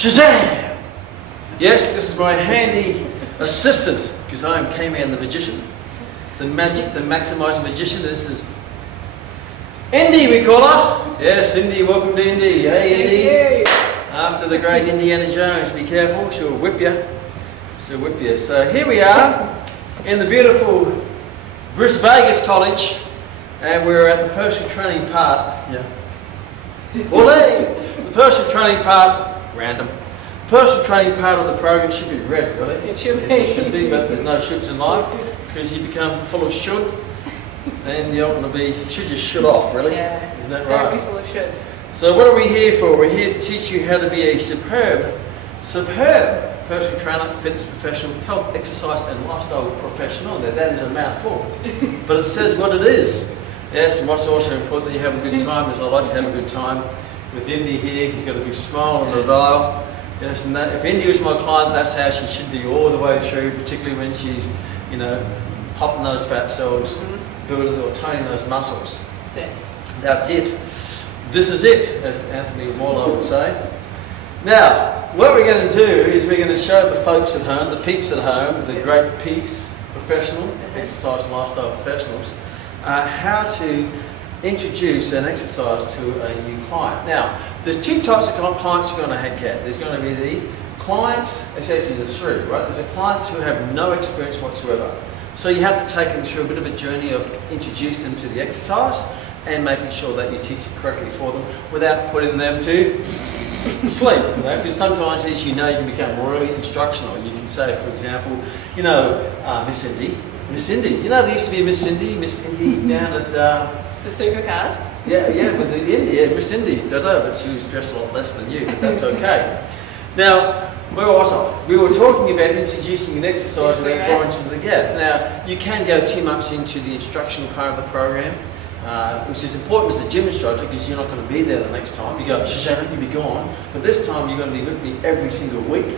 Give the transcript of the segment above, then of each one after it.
Shazam! Yes, this is my handy assistant, because I am K-Man the Magician. The magic, the maximised magician. This is Indy, we call her. Yes, Indy, welcome to Indy. Hey, Indy. After the great Indiana Jones, be careful, she'll whip you. She'll whip you. So here we are in the beautiful Bris Vegas College, and we're at the personal training part. Yeah. Ole! The personal training part, random. Personal training part of the program should be red, really. It should be. Yes, it should be, but there's no shoulds in life because you become full of should, and you don't want to be, should just should off, really. Yeah. Isn't that right? Don't be full of shit. So what are we here for? We're here to teach you how to be a superb personal trainer, fitness professional, health, exercise and lifestyle professional. Now that is a mouthful, but it says what it is. Yes, and what's also important that you have a good time, is I like to have a good time with Indy here. He's got a big smile on the dial. Yes, and that, if Indy was my client, that's how she should be all the way through, particularly when she's, you know, popping those fat cells, building or toning those muscles. That's it. That's it. This is it, as Anthony Waller would say. Now, what we're going to do is we're going to show the folks at home, the peeps at home, the great peeps, professional, exercise and lifestyle professionals, how to introduce an exercise to a new client. Now, there's two types of clients you're going to get. There's going to be the clients, essentially there's three, right? There's the clients who have no experience whatsoever. So you have to take them through a bit of a journey of introduce them to the exercise and making sure that you teach it correctly for them without putting them to sleep. You know? Because sometimes, as you know, you can become really instructional. You can say, for example, you know, Miss Indy, you know there used to be a Miss Indy down at... The supercars? Yeah, with the Indy, yeah, Miss Indy, don't know, but she was dressed a lot less than you, but that's okay. Now, where was I? We were talking about introducing an exercise without going into the gap. Now, you can go too much into the instructional part of the program, which is important as a gym instructor because you're not going to be there the next time. You go, Sharon, you'll be gone. But this time you're going to be with me every single week,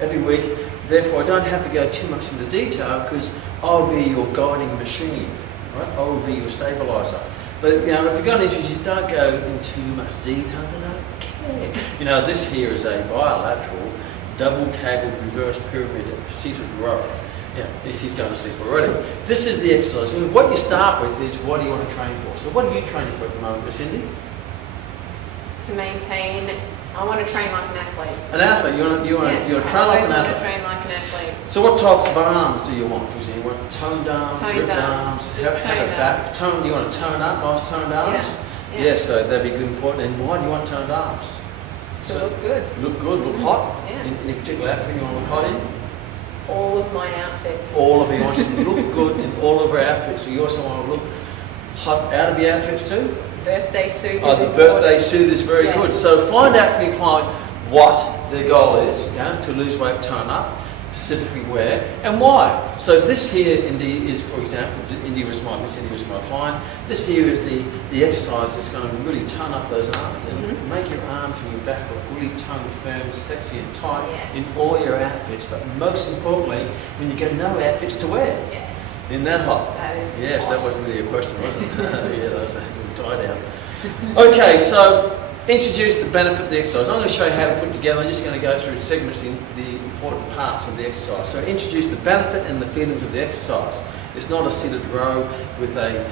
every week. Therefore, I don't have to go too much into detail because I'll be your guiding machine, right? I will be your stabilizer. But you know, if you're going to introduce, don't go into too much detail. They don't care. You know, this here is a bilateral, double-cabled, reverse pyramid seated row. Yeah, this is going to sleep already. This is the exercise. What you start with is what do you want to train for? So what are you training for at the moment, Miss Indy? To maintain, I want to train like an athlete. An athlete. You want to train like an athlete. I always want to train like an athlete. So what types of arms do you want? For example, you want toned arms, ripped arms, just toned arms. You want to tone up, nice toned arms? Yeah, so that'd be good and important. And why do you want toned arms? To look good. Look good, look hot? Yeah. In any particular outfit you want to look hot in? All of my outfits. All of you want to look good in all of our outfits. So you also want to look hot out of your outfits too? Birthday suit is the important. Birthday suit is very good. So find out from your client what their goal is, you know, to lose weight, tone up, specifically where and why. So this here Indy is, for example, Miss Indy was my client. This here is the exercise that's going to really tone up those arms and make your arms and your back look really toned, firm, sexy and tight in all your outfits. But most importantly, when you get no outfits to wear. Yes. Isn't that hot? That is yes, hot. that wasn't really a question, was it? Yeah, that was a tie down. Okay, so introduce the benefit of the exercise. I'm going to show you how to put it together. I'm just going to go through segments in the important parts of the exercise. So introduce the benefit and the feelings of the exercise. It's not a seated row with a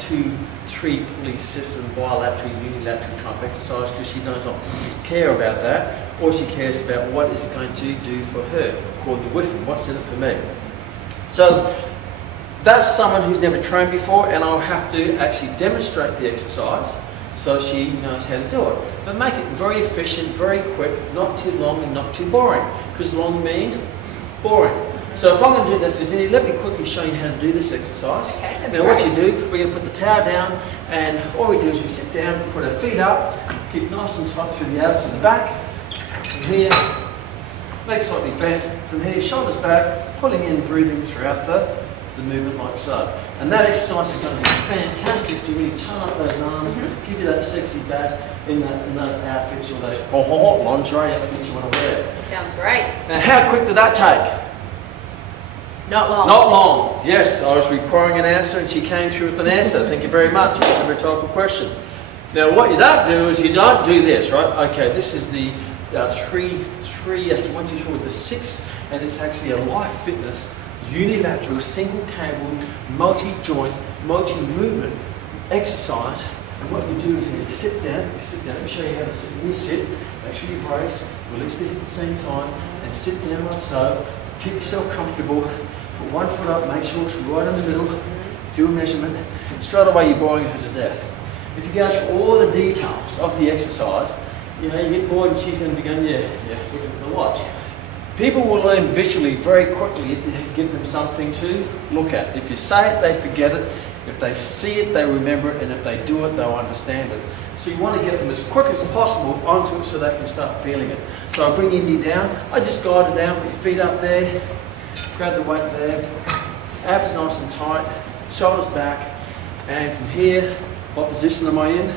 2-3 pulley system, bilateral, unilateral type exercise because she does not care about that. All she cares about what is it going to do for her, called the whiffing, what's in it for me. So that's someone who's never trained before and I'll have to actually demonstrate the exercise so she knows how to do it. But make it very efficient, very quick, not too long and not too boring, because long means boring. So if I'm going to do this, let me quickly show you how to do this exercise. Okay, now what you do, we're going to put the towel down and all we do is we sit down, put our feet up, keep nice and tight through the abs and the back. From here, legs slightly bent. From here, shoulders back, pulling in, breathing throughout the movement like so. And that exercise is going to be fantastic to really tone up those arms, give you that sexy back in those outfits or those lingerie outfits you want to wear. Sounds great. Now how quick did that take? Not long. Not long. Yes, I was requiring an answer and she came through with an answer. Thank you very much. It's a rhetorical question. Now what you don't do is you don't do this, right? Okay, this is the yes, 1, 2, 3, with the 6, and it's actually a Life Fitness unilateral, single cable, multi-joint, multi-movement exercise. And what you do is you sit down, let me show you how to sit. You sit, make sure you brace, release the hip at the same time, and sit down like so. Keep yourself comfortable, put one foot up, make sure it's right in the middle, do a measurement. Straight away you're boring her to death. If you go through all the details of the exercise, you get bored and she's going to be going, yeah, look at the watch. People will learn visually very quickly if you give them something to look at. If you say it, they forget it. If they see it, they remember it. And if they do it, they'll understand it. So you want to get them as quick as possible onto it so they can start feeling it. So I bring Indy down. I just guide her down, put your feet up there, grab the weight there, abs nice and tight, shoulders back. And from here, what position am I in?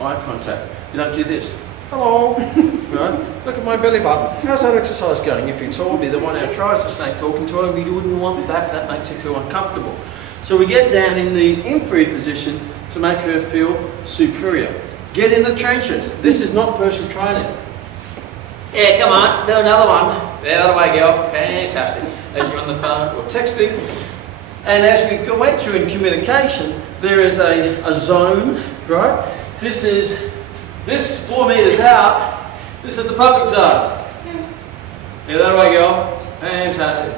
Eye contact. You don't do this. Hello. Right? Look at my belly button. How's that exercise going? If you told me the one who tries the snake talking to her, you wouldn't want that. That makes you feel uncomfortable. So we get down in the inferior position to make her feel superior. Get in the trenches. This is not personal training. Yeah, come on, do another one. There, that way, girl. Fantastic. As you're on the phone or texting. And as we went through in communication, there is a zone, right? This 4 meters out, this is the public zone. Yeah, that way, girl. Fantastic.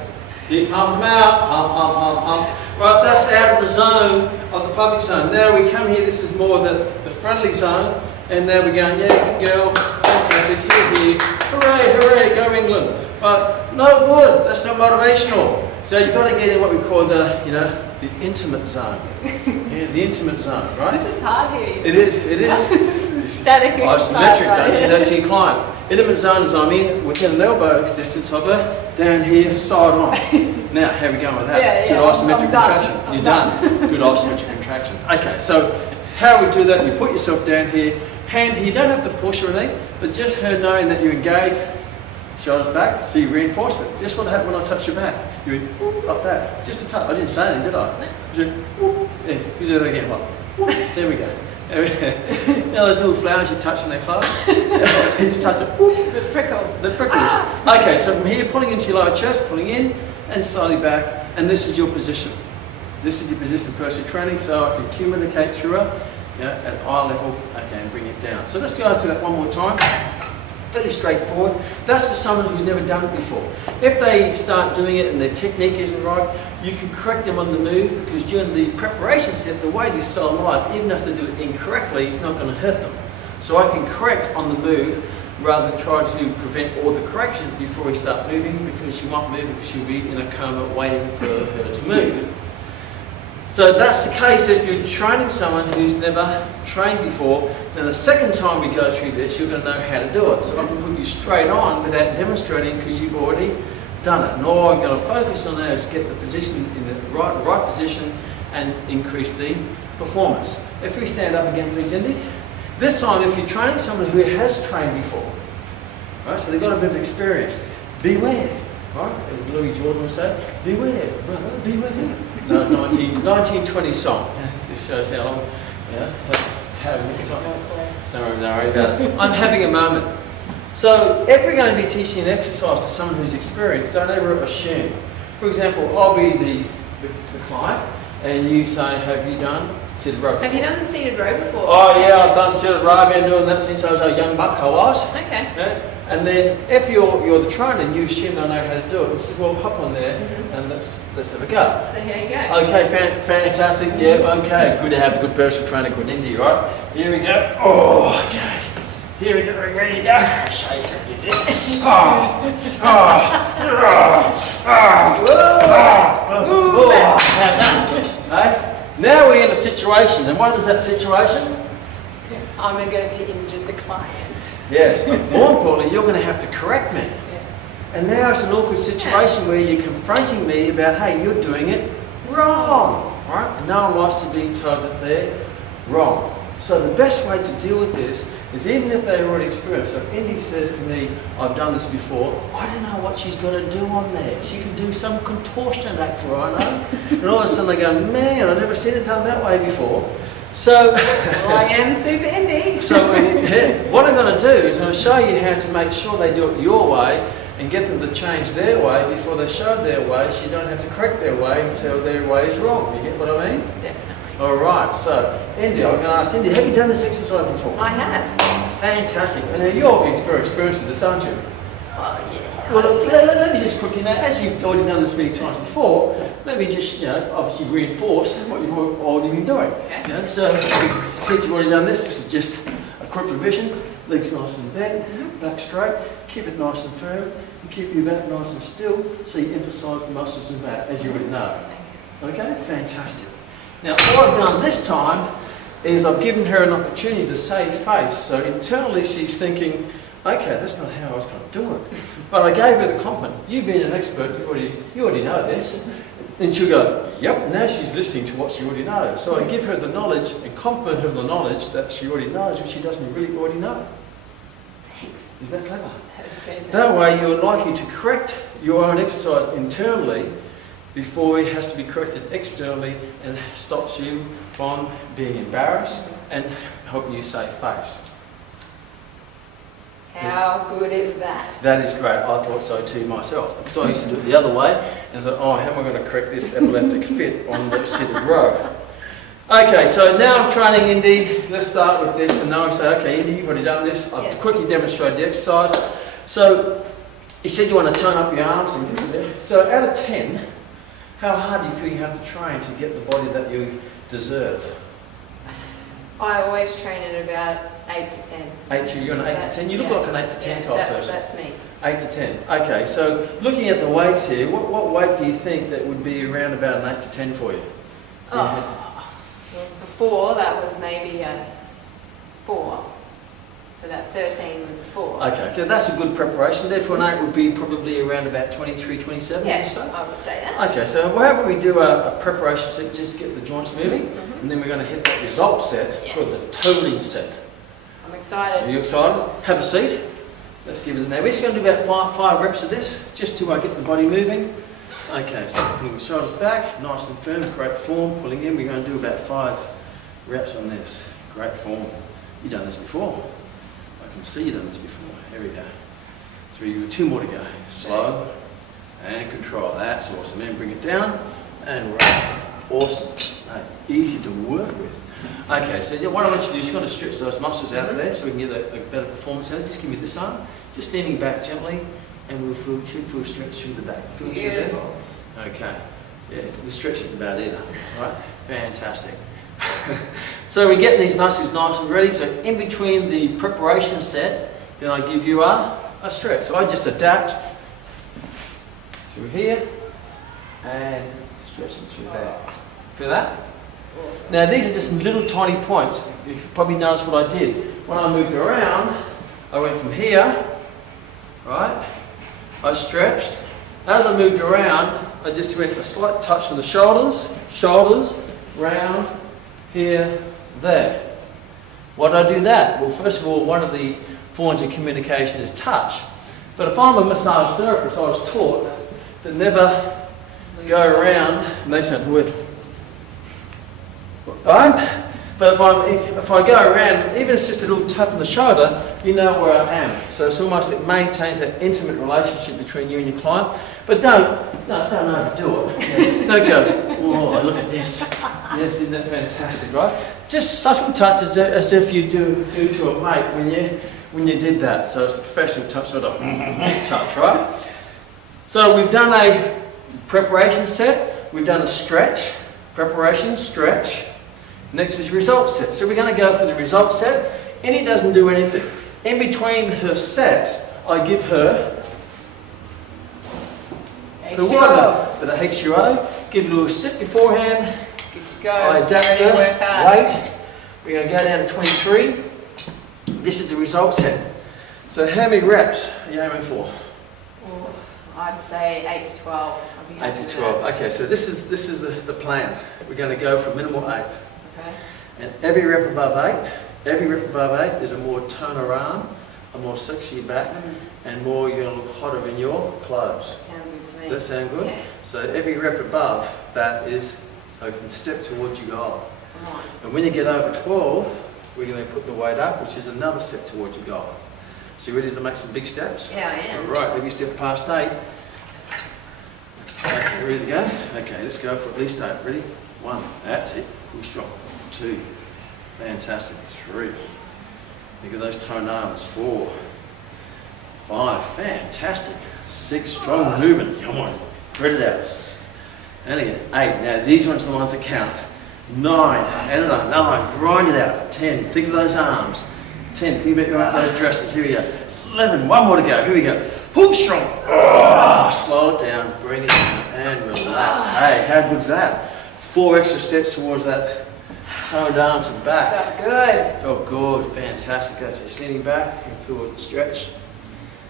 Keep pumping them out. Pump, pump, pump, pump. Right, that's out of the zone of the public zone. Now we come here, this is more the friendly zone. And now we're going, yeah, good girl. Fantastic. Here. Hooray, hooray, go England. But no good. That's not motivational. So you've got to get in what we call the intimate zone. Yeah, the intimate zone, right? This is hard here. It is. This is static exercise. Isometric, don't do that to your client. Intimate zone is I'm in within an elbow distance of her, down here, side on. Now, how are we going with that? Yeah. Good isometric contraction. You're done. Good isometric contraction. Okay, so how we do that, you put yourself down here, hand here, you don't have to push or anything, but just her knowing that you're engaged, shoulders back, see reinforcement. Just what happened when I touched your back. You went whoop, like that. Just a touch. I didn't say anything, did I? No. You went, whoop. Yeah, you do it again. Like, whoop. There we go. Now those little flowers you touch in their clothes. You just touch it. Whoop. The prickles. The prickles. Ah. Okay, so from here, pulling into your lower chest, pulling in, and slowly back. And this is your position. This is your position of personal training, so I can communicate through her at eye level, okay, and bring it down. So let's go through that one more time. Fairly straightforward. That's for someone who's never done it before. If they start doing it and their technique isn't right, you can correct them on the move, because during the preparation set, the weight is so light, even if they do it incorrectly, it's not going to hurt them. So I can correct on the move rather than try to prevent all the corrections before we start moving, because she won't move because she'll be in a coma waiting for her to move. So that's the case if you're training someone who's never trained before. Then the second time we go through this, you're going to know how to do it. So I can put you straight on without demonstrating, because you've already done it. And all I'm going to focus on now is get the position in the right position and increase the performance. If we stand up again, please, Indy. This time, if you're training someone who has trained before, right, so they've got a bit of experience, beware, right? As Louis Jordan would say, beware, brother, beware. No, 1920 song. This shows how long. Don't worry about it. I'm having a moment. So if we're going to be teaching an exercise to someone who's experienced, don't ever assume. For example, I'll be the client, and you say, have you done seated row before? Have you done the seated row before? Oh yeah, I've done seated row. I've been doing that since I was a young buck. I was. Okay. Yeah? And then if you're the trainer and you assume I know how to do it, you say, well, hop on there and let's have a go. So here you go. Okay, fantastic. Yeah, okay. Good to have a good personal trainer, good Indy, right? Here we go. Oh, okay. Here we go. Ready to go. I'll show you how to do this. How's that? Right? Now we're in a situation, and what is that situation? I'm going to injure the client. Yes, but more importantly, you're going to have to correct me. Yeah. And now it's an awkward situation where you're confronting me about, hey, you're doing it wrong, right? And no one wants to be told that they're wrong. So the best way to deal with this is, even if they're already experienced, so if Indy says to me, I've done this before, I don't know what she's going to do on there. She could do some contortion act for all I know. And all of a sudden they go, man, I've never seen it done that way before. So, Well, I am super indie. so what I'm going to do is I'm going to show you how to make sure they do it your way and get them to change their way before they show their way, so you don't have to correct their way until their way is wrong. You get what I mean? Definitely. All right, so Indy, I'm going to ask Indy, have you done this exercise before? I have. Fantastic. And now you're obviously very experienced in this, aren't you? Oh, yeah. Well, let me just quickly, now, as you've already done this many times before, let me just, obviously reinforce what you've already been doing. Okay. So, since you've already done this, this is just a quick revision. Legs nice and bent, back straight, keep it nice and firm, and keep your back nice and still, so you emphasise the muscles in the back, as you already know. Okay, fantastic. Now, what I've done this time is I've given her an opportunity to save face. So internally she's thinking, okay, that's not how I was going to do it. But I gave her the compliment. You've been an expert, you already know this. And she'll go, yep, now she's listening to what she already knows. So I give her the knowledge and compliment her the knowledge that she already knows, which she doesn't really already know. Thanks. Is that clever? That's fantastic. That way you're likely to correct your own exercise internally before it has to be corrected externally, and stops you from being embarrassed and helping you save face. How good is that? That is great. I thought so too myself, because I used to do it the other way and I thought, oh, how am I going to correct this epileptic fit on the seated row? Okay, so now I'm training Indy. Let's start with this, and now I say, okay, Indy, you've already done this. I've Yes. quickly demonstrated the exercise. So you said you want to turn up your arms and get there. So out of 10, how hard do you feel you have to train to get the body that you deserve? I always train at about 8 to 10. You're an 8 to 10? You look Yeah. like an 8 to 10 type person. That's me. 8 to 10. Okay, so looking at the weights here, what weight do you think that would be around about an 8 to 10 for you? Oh, well, before that was maybe a 4. So that 13 was a 4. Okay, so that's a good preparation. Therefore, an 8 would be probably around about 23, 27, would you Yes, say? I would say that. Okay, so how about we do a preparation set just to get the joints moving, Mhm. and then we're going to hit that result set called Yes. the toning set. I'm Are excited. you excited? Have a seat. Let's give it a name. We're just going to do about five reps of this, just to get the body moving. Okay, so pulling the shoulders back, nice and firm, great form. Pulling in, we're going to do about 5 reps on this. Great form. You've done this before. I can see you've done this before. Here we go. 2 more to go. Slow and control. That's awesome. Then bring it down and right. Awesome. Right. Easy to work with. Okay, so what I want you to do is you've got to stretch those muscles out of there so we can get a better performance out of it. Just give me this arm. Just leaning back gently, and should feel stretch through the back. Feel through there? Beautiful. Okay. Yeah, the stretch isn't bad either. Right? Fantastic. So we're getting these muscles nice and ready. So in between the preparation set, then I give you a stretch. So I just adapt through here and stretching through there. Feel that? Awesome. Now these are just some little tiny points. You probably noticed what I did. When I moved around, I went from here, right? I stretched. As I moved around, I just went a slight touch to the shoulders, round, here, there. Why did I do that? Well, first of all, one of the forms of communication is touch. But if I'm a massage therapist, I was taught to never go around, and they sound weird. Right? But if I go around, even if it's just a little tap on the shoulder, you know where I am. So it's almost, it maintains that intimate relationship between you and your client. But don't overdo it. Don't go, oh, look at this. Yes, isn't that fantastic, right? Just subtle touches as if you do to a mate when you did that. So it's a professional touch, not a touch, right? So we've done a preparation set. We've done a stretch. Preparation, stretch. Next is result set. So we're going to go for the result set. Indy doesn't do anything. In between her sets, I give her the water for the H2O. Give it a little sip beforehand. Good to go. I adapt Ready to work her hard. weight. We're going to go down to 23. This is the result set. So how many reps are you aiming for? Oh, I'd say 8 to 12. I'd be 8 happy to with 12. that. Okay, so this is the plan. We're going to go for minimal 8. Okay. And every rep above 8 is a more toner arm, a more sexy back, and more you're going to look hotter in your clothes. That sounds good to Does me. that sound good? Yeah. So every rep above that is I can step towards your goal. Come on. And when you get over 12, we're going to put the weight up, which is another step towards your goal. So you ready to make some big steps? Yeah, I am. All right, let me step past 8. Okay, ready to go? Okay, let's go for at least 8. Ready? 1, that's it. Full strong. 2, fantastic. 3, think of those toned arms. 4, 5, fantastic. 6, strong movement. Come on, spread it out. And again, 8. Now these ones are the ones that count. 9, and another 9, grind it out. 10, think of those arms. 10, think about those dresses. Here we go. 11, one more to go. Here we go. Pull strong. Slow it down, bring it down, and relax. Hey, how good's that? 4 extra steps towards that toned arms and back. Felt good. Felt good, fantastic. That's it. Leaning back, you feel the stretch.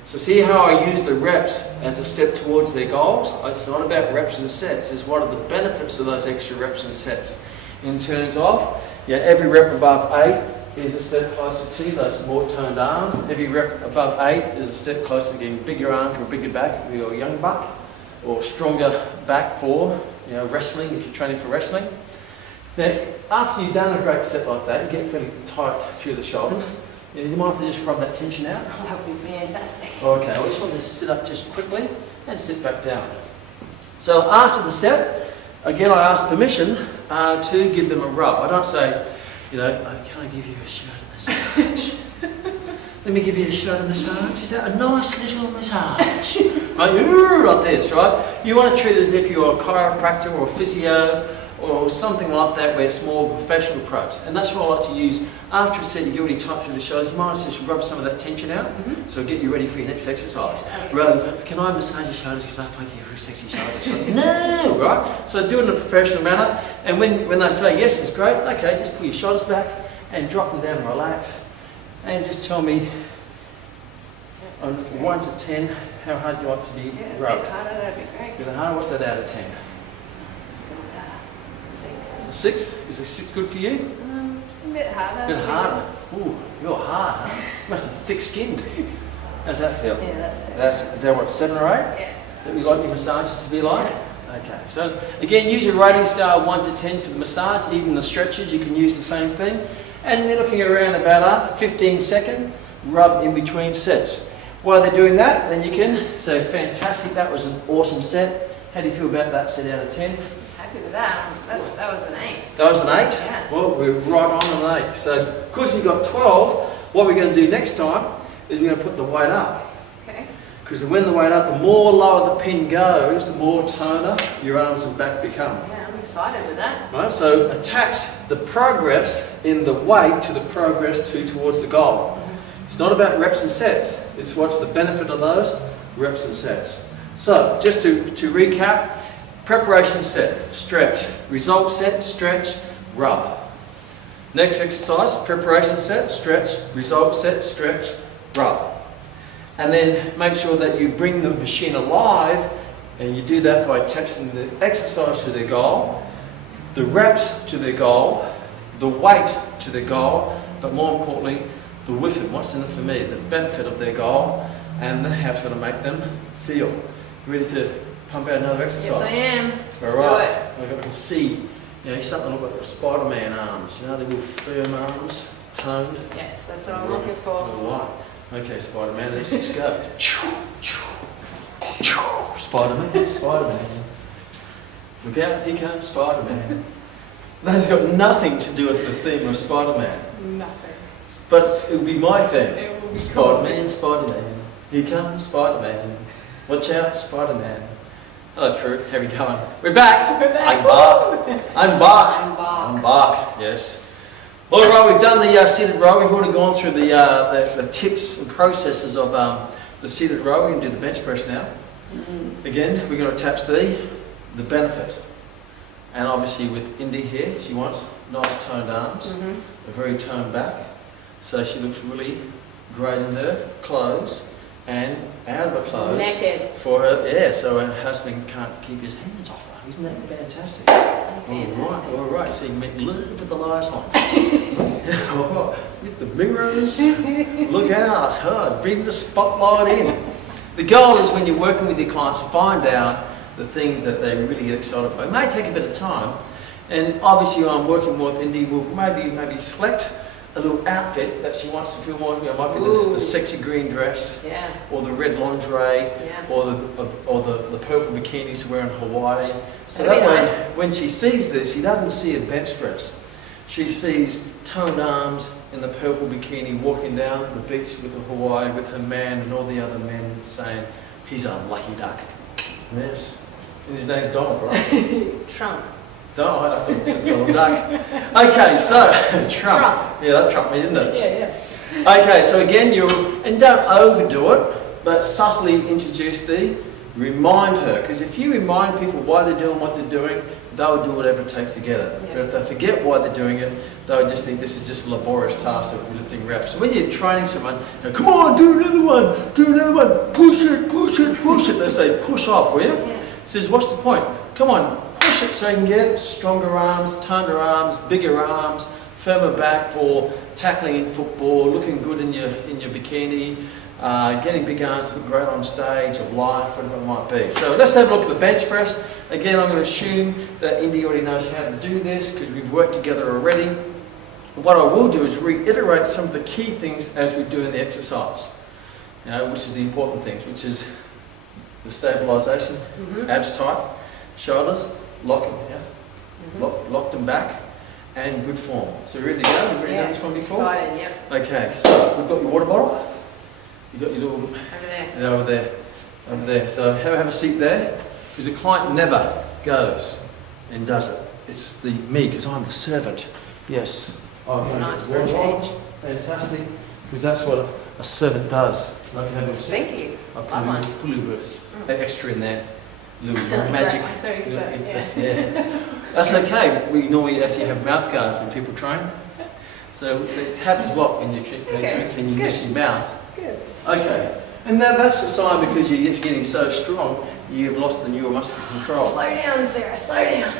So see how I use the reps as a step towards their goals? It's not about reps and sets. It's what are the benefits of those extra reps and sets. In terms of, every rep above 8 is a step closer to those more toned arms. Every rep above 8 is a step closer to getting bigger arms or bigger back if you're a young buck, or stronger back for wrestling if you're training for wrestling. Now, after you've done a great set like that, you get fairly tight through the shoulders. Do you mind if I just rub that tension out? That would be fantastic. Okay, I just want to sit up just quickly and sit back down. So after the set, again I ask permission to give them a rub. I don't say, can I give you a shoulder massage? Let me give you a shoulder massage. Is that a nice little massage? Like this, right? You want to treat it as if you're a chiropractor or a physio or something like that where it's more professional approach. And that's what I like to use. After a set, you get really tight through the shoulders, you might as well just rub some of that tension out, so get you ready for your next exercise. Rather than, can I massage your shoulders because I think you're very sexy shoulders? No, right? So do it in a professional manner, and when they say yes, it's great, okay, just pull your shoulders back and drop them down, relax, and just tell me on 1 to 10 how hard you like to be rubbed. A bit harder, that'd be great. A bit harder, what's that out of 10? Still 6. A 6? Is a 6 good for you? A bit harder. A bit harder. Ooh, you're hard, huh? You must be thick-skinned. How's that feel? Yeah, that's fair. Is that what, 7 or 8? Yeah. That we like your massages to be like? Okay, so again, use your rating scale 1 to 10 for the massage, even the stretches, you can use the same thing. And you're looking around about a 15-second rub in between sets. While they're doing that, then you can say, fantastic, that was an awesome set. How do you feel about that set out of 10? Happy with that. That was an 8. That was an 8? Yeah. Well, we're right on an 8. So, because we've got 12, what we're going to do next time is we're going to put the weight up. Okay. Because when the weight up, the more lower the pin goes, the more toner your arms and back become. Yeah, I'm excited with that. Right? So attach the progress in the weight to the progress towards the goal. It's not about reps and sets. It's what's the benefit of those reps and sets. So just to recap, preparation set, stretch. Result set, stretch, rub. Next exercise, preparation set, stretch, result set, stretch, rub. And then make sure that you bring the machine alive, and you do that by attaching the exercise to their goal, the reps to their goal, the weight to their goal, but more importantly, the WIFM, what's in it for me, the benefit of their goal, and how it's going to make them feel. You ready to pump out another exercise? Yes, I am. Let's All do right. I can see, you're starting to look like Spider-Man arms, the real firm arms, toned. it. Yes, that's what I'm looking for. All right. Okay, Spider-Man, let's just go. Spider-Man, Spider-Man. Look out, here comes Spider-Man. That's got nothing to do with the theme of Spider-Man. Nothing. But it will be my thing. It will be Spider-Man, Spider-Man. Here comes Spider-Man. Watch out, Spider-Man. Hello, True. How are we going? We're back. We're back. I'm back. I'm back. I'm back. I'm back. Yes. All right, we've done the seated row. We've already gone through the tips and processes of the seated row. We're going to do the bench press now. Again, we're going to attach the benefit. And obviously with Indy here, she wants nice toned arms, a very toned back. So she looks really great in her clothes and out of her clothes. Naked. For her, yeah, so her husband can't keep his hands off her. Isn't that fantastic? Fantastic. All right, so you can make love with the lights on. With the mirrors, look out, bring the spotlight in. The goal is when you're working with your clients, find out the things that they really get excited about. It may take a bit of time, And obviously I'm working with Indy, will maybe select a little outfit that she wants to feel more, might be the sexy green dress, Yeah. or the red lingerie, Yeah. or the purple bikinis to wear in Hawaii. So That'd that be way, nice. when she sees this, she doesn't see a bench press. She sees toned arms in the purple bikini walking down the beach with the Hawaii with her man and all the other men saying, he's a lucky duck. Yes. And his name's Donald, right? Trump. Donald, I think it's Donald Duck. Okay, so, Trump. Yeah, that trumped me, didn't it? Yeah. Okay, so again, and don't overdo it, but subtly introduce remind her, because if you remind people why they're doing what they're doing, they'll do whatever it takes to get it. Yeah. But if they forget why they're doing it, they'll just think this is just a laborious task of lifting reps. So when you're training someone, you go, come on, do another one, push it. They say, push off, will you? Yeah. Says, what's the point? Come on, push it so you can get stronger arms, toneder arms, bigger arms, firmer back for tackling in football, looking good in your bikini, getting big arms to look great on stage, of life, whatever it might be. So let's have a look at the bench press. Again, I'm going to assume that Indy already knows how to do this because we've worked together already. What I will do is reiterate some of the key things as we do in the exercise, which is the important things, which is the stabilisation, abs tight, shoulders, lock them down, lock them back, and good form. So ready to go? You've already done this one before? Excited, yep. Okay, so we've got your water bottle. You've got your little... Over there. And over there. So have a seat there, because the client never goes and does it. It's me, because I'm the servant. Yes. It's nice for a change. Fantastic, because that's what a servant does. I can have a little sip. Thank you. I'll Love put one. a little bit extra in there. A little magic. Right, my toes, but Yeah. That's okay. We normally actually have mouth guards when people train. So it happens a lot when you drink drinks and you miss your mouth. Good. Okay. And that's a sign because you're just getting so strong, you've lost the neuromuscular control. Slow down, Sarah, slow down.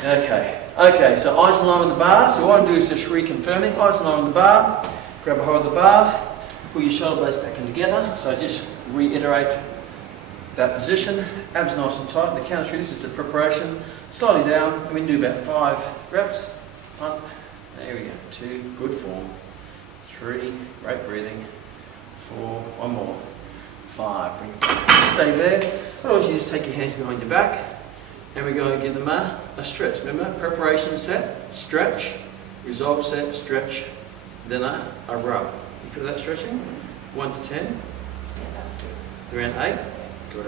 Okay, so eyes in line with the bar. So what I do is just reconfirming. Eyes in line with the bar. Grab a hold of the bar. Pull your shoulder blades back in together. So just reiterate that position. Abs nice and tight. The count of 3, this is the preparation. Slightly down, and we can do about 5 reps. 1, there we go. 2, good form. 3, great breathing. 4, one more. 5, bring it back. Stay there. Otherwise you just take your hands behind your back, and we go and give them a stretch. Remember, preparation set, stretch, result set, stretch, then a rub. You feel that stretching? 1 to 10? Yeah, that's good. Around 8? Good.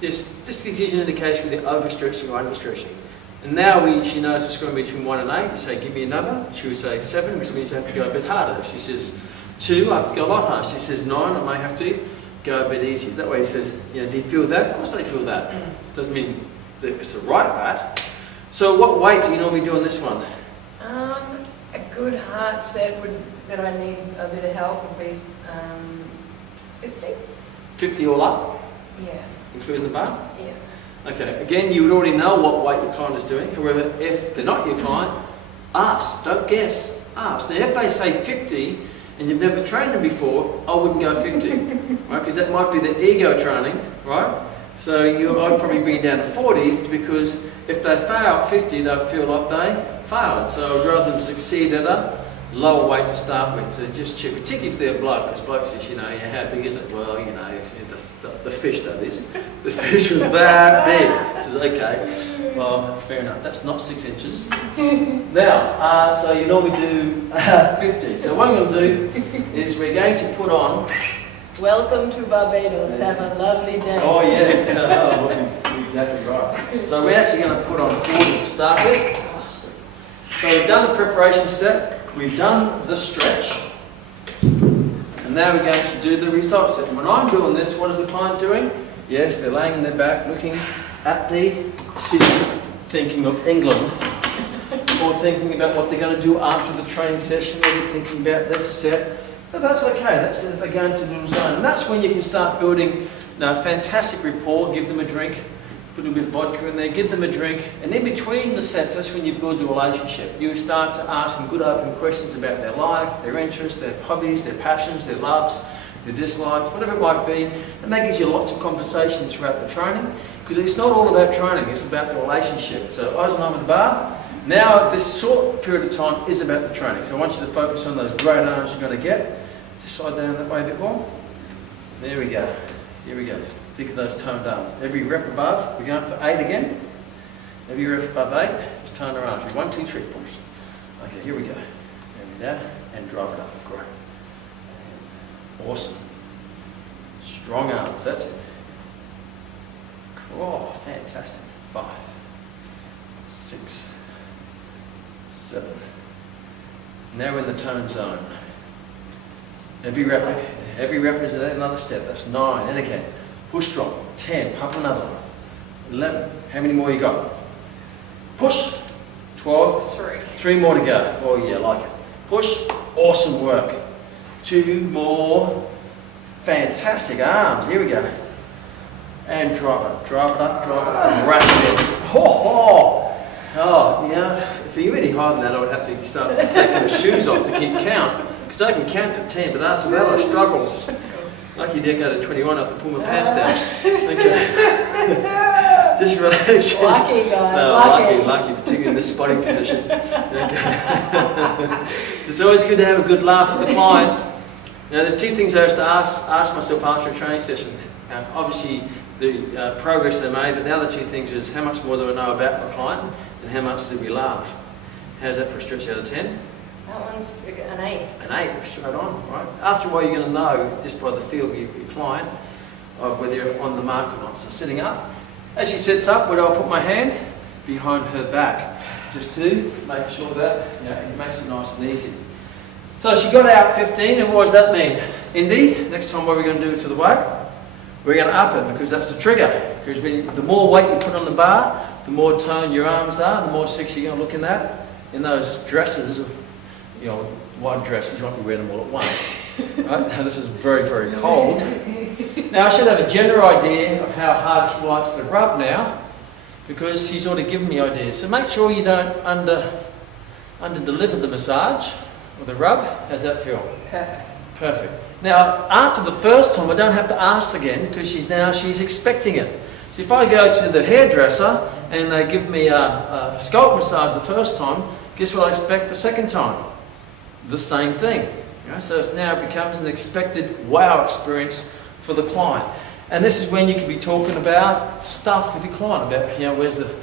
Just gives you an indication whether you're overstretching or understretching. And now she knows it's going to be between 1 and 8. You say, give me a number. She will say 7, which means I have to go a bit harder. If she says 2, I have to go a lot harder. If she says 9, I may have to go a bit easier. That way he says, do you feel that? Of course I feel that. Doesn't mean that it's to write that. So what weight do you normally do on this one? A good hard set that I need a bit of help would be 50. 50 all up, Yeah. including the bar? Yeah. Okay, again, you would already know what weight your client is doing. However, if they're not your client, ask, don't guess, ask. Now, if they say 50 and you've never trained them before, I wouldn't go 50, right? Because that might be the ego training, right? So I'd probably bring it down to 40 because if they fail at 50, they'll feel like they failed. So I'd rather them succeed at a lower weight to start with, to just check, particularly if they're a bloke, because bloke says, how big is it? Well, the fish, that is. The fish was that big. Says, okay, well, fair enough. That's not 6 inches. Now, so you normally do 50. So what I'm going to do is we're going to put on... Welcome to Barbados. Have a lovely day. Oh, yes. Exactly right. So we're actually going to put on 40 to start with. So we've done the preparation set. We've done the stretch. And now we're going to do the result set. And when I'm doing this, what is the client doing? Yes, they're laying on their back, looking at the city, thinking of England, or thinking about what they're going to do after the training session, maybe thinking about their set. So that's okay, they're going to the little zone. And that's when you can start building fantastic rapport, give them a drink, put a bit of vodka in there, give them a drink, and in between the sets, that's when you build the relationship. You start to ask them good open questions about their life, their interests, their hobbies, their passions, their loves, their dislikes, whatever it might be, and that gives you lots of conversation throughout the training, because it's not all about training, it's about the relationship. So eyes on with the bar, Now, this short period of time is about the training. So I want you to focus on those great arms you're going to get. Just slide down that way a bit more. There we go. Here we go. Think of those toned arms. Every rep above, we're going for 8 again. Every rep above 8, just turn our arms. 1, 2, 3, push. Okay, here we go. There we go. And drive it up. Great. Awesome. Strong arms, that's it. Oh, fantastic. 5, 6, 7. Now we're in the tone zone. Every rep is another step. That's 9. And again, push drop. 10. Pump another one. 11. How many more you got? Push. 12. 3. 3 more to go. Oh yeah, like it. Push. Awesome work. 2 more. Fantastic arms. Here we go. And drive it up, drive it up. Wrap it in. Oh, yeah. If you're any higher than that, I would have to start taking the shoes off to keep count. Because I can count to 10, but after that I struggle. Lucky didn't go to 21, I have to pull my pants down. Okay. Just relax. Lucky, guys. No, lucky, particularly in this spotting position. Okay. It's always good to have a good laugh with the client. Now, there's 2 things I have to ask myself after a training session. Obviously, the progress they made, but the other 2 things is how much more do I know about my client and how much do we laugh? How's that for a stretch out of 10? That one's an 8. An 8, straight on, right? After a while, you're going to know, just by the feel of your client, of whether you're on the mark or not. So sitting up, as she sits up, where do I put my hand? Behind her back, just to make sure that it makes it nice and easy. So she got out 15, and what does that mean? Indy, next time what are we going to do to the weight? We're going to up it, because that's the trigger. Because the more weight you put on the bar, the more toned your arms are, the more sexy you're going to look in that. In those dresses, wide dresses, you won't be wearing them all at once. Right? Now, this is very, very cold. Now, I should have a general idea of how hard she likes the rub now, because she's already given me ideas. So make sure you don't under-deliver the massage or the rub. How's that feel? Perfect. Now, after the first time, I don't have to ask again, because she's expecting it. So if I go to the hairdresser and they give me a scalp massage the first time, guess what I expect the second time? The same thing. So it becomes an expected wow experience for the client. And this is when you can be talking about stuff with your client, about where's the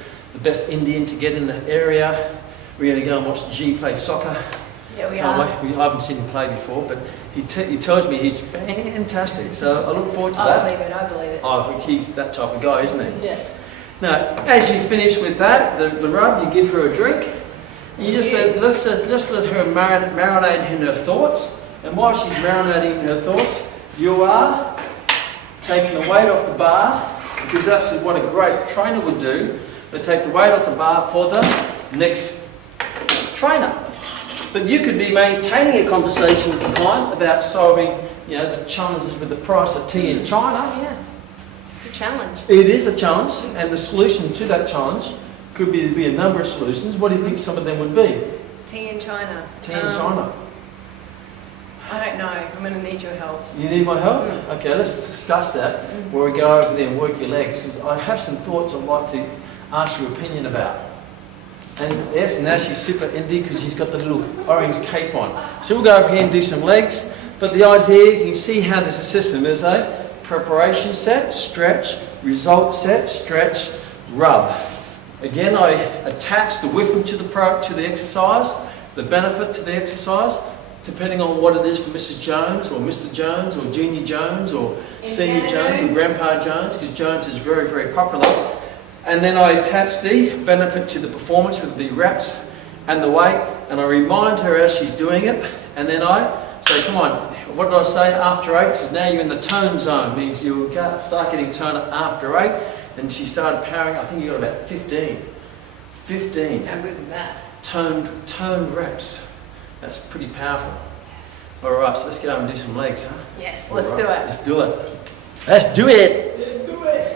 best Indian to get in the area. We're going to go and watch G play soccer. Yeah, we Can't are. wait. I haven't seen him play before, but he tells me he's fantastic. So I look forward to that. I believe it. Oh, he's that type of guy, isn't he? Yeah. Now, as you finish with that, the rub, you give her a drink. You just let her marinate in her thoughts. And while she's marinating in her thoughts, you are taking the weight off the bar, because that's what a great trainer would do. They take the weight off the bar for the next trainer. But you could be maintaining a conversation with the client about solving, the challenges with the price of tea in China. Yeah. It's a challenge. It is a challenge, and the solution to that challenge could be a number of solutions. What do you think some of them would be? Tea in China. Tea in China. I don't know. I'm going to need your help. You need my help? Okay, let's discuss that where we go over there and work your legs, because I have some thoughts I'd like to ask your opinion about. And yes, now she's super indie because she's got the little orange cape on. So we'll go over here and do some legs. But the idea, you can see how there's a system. There's a preparation set, stretch, result set, stretch, rub. Again, I attach the whiffing to the exercise, the benefit to the exercise, depending on what it is for Mrs. Jones or Mr. Jones or Junior Jones or Senior Jones or Grandpa Jones, because Jones is very, very popular. And then I attach the benefit to the performance with the reps and the weight, and I remind her as she's doing it, and then I say, come on, what did I say after 8? So now you're in the tone zone, means you start getting toned after 8, and she started powering, I think you got about 15. 15. How good is that? Toned reps. That's pretty powerful. Yes. Alright, so let's go and do some legs, huh? Yes, All let's right, do it. Let's do it. Let's do it! Let's do it!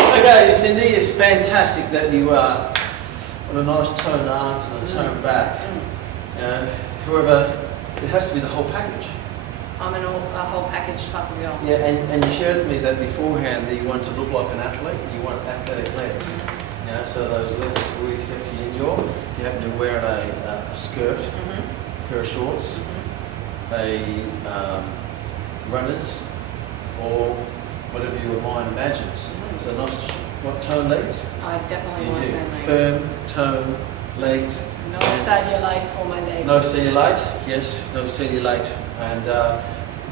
Okay, Cindy, it's fantastic that you are on a nice toned arms and a toned back. However, it has to be the whole package. I'm a whole package type of girl. Yeah, and you shared with me that beforehand that you want to look like an athlete, you want athletic legs. You know, so those legs are really sexy in your. You happen to wear a skirt, pair of shorts, a runners, or whatever your mind imagines. So nice, what tone legs? I definitely You want do. tone legs. Firm tone legs. No cellulite for my legs. No cellulite, yes, no cellulite, and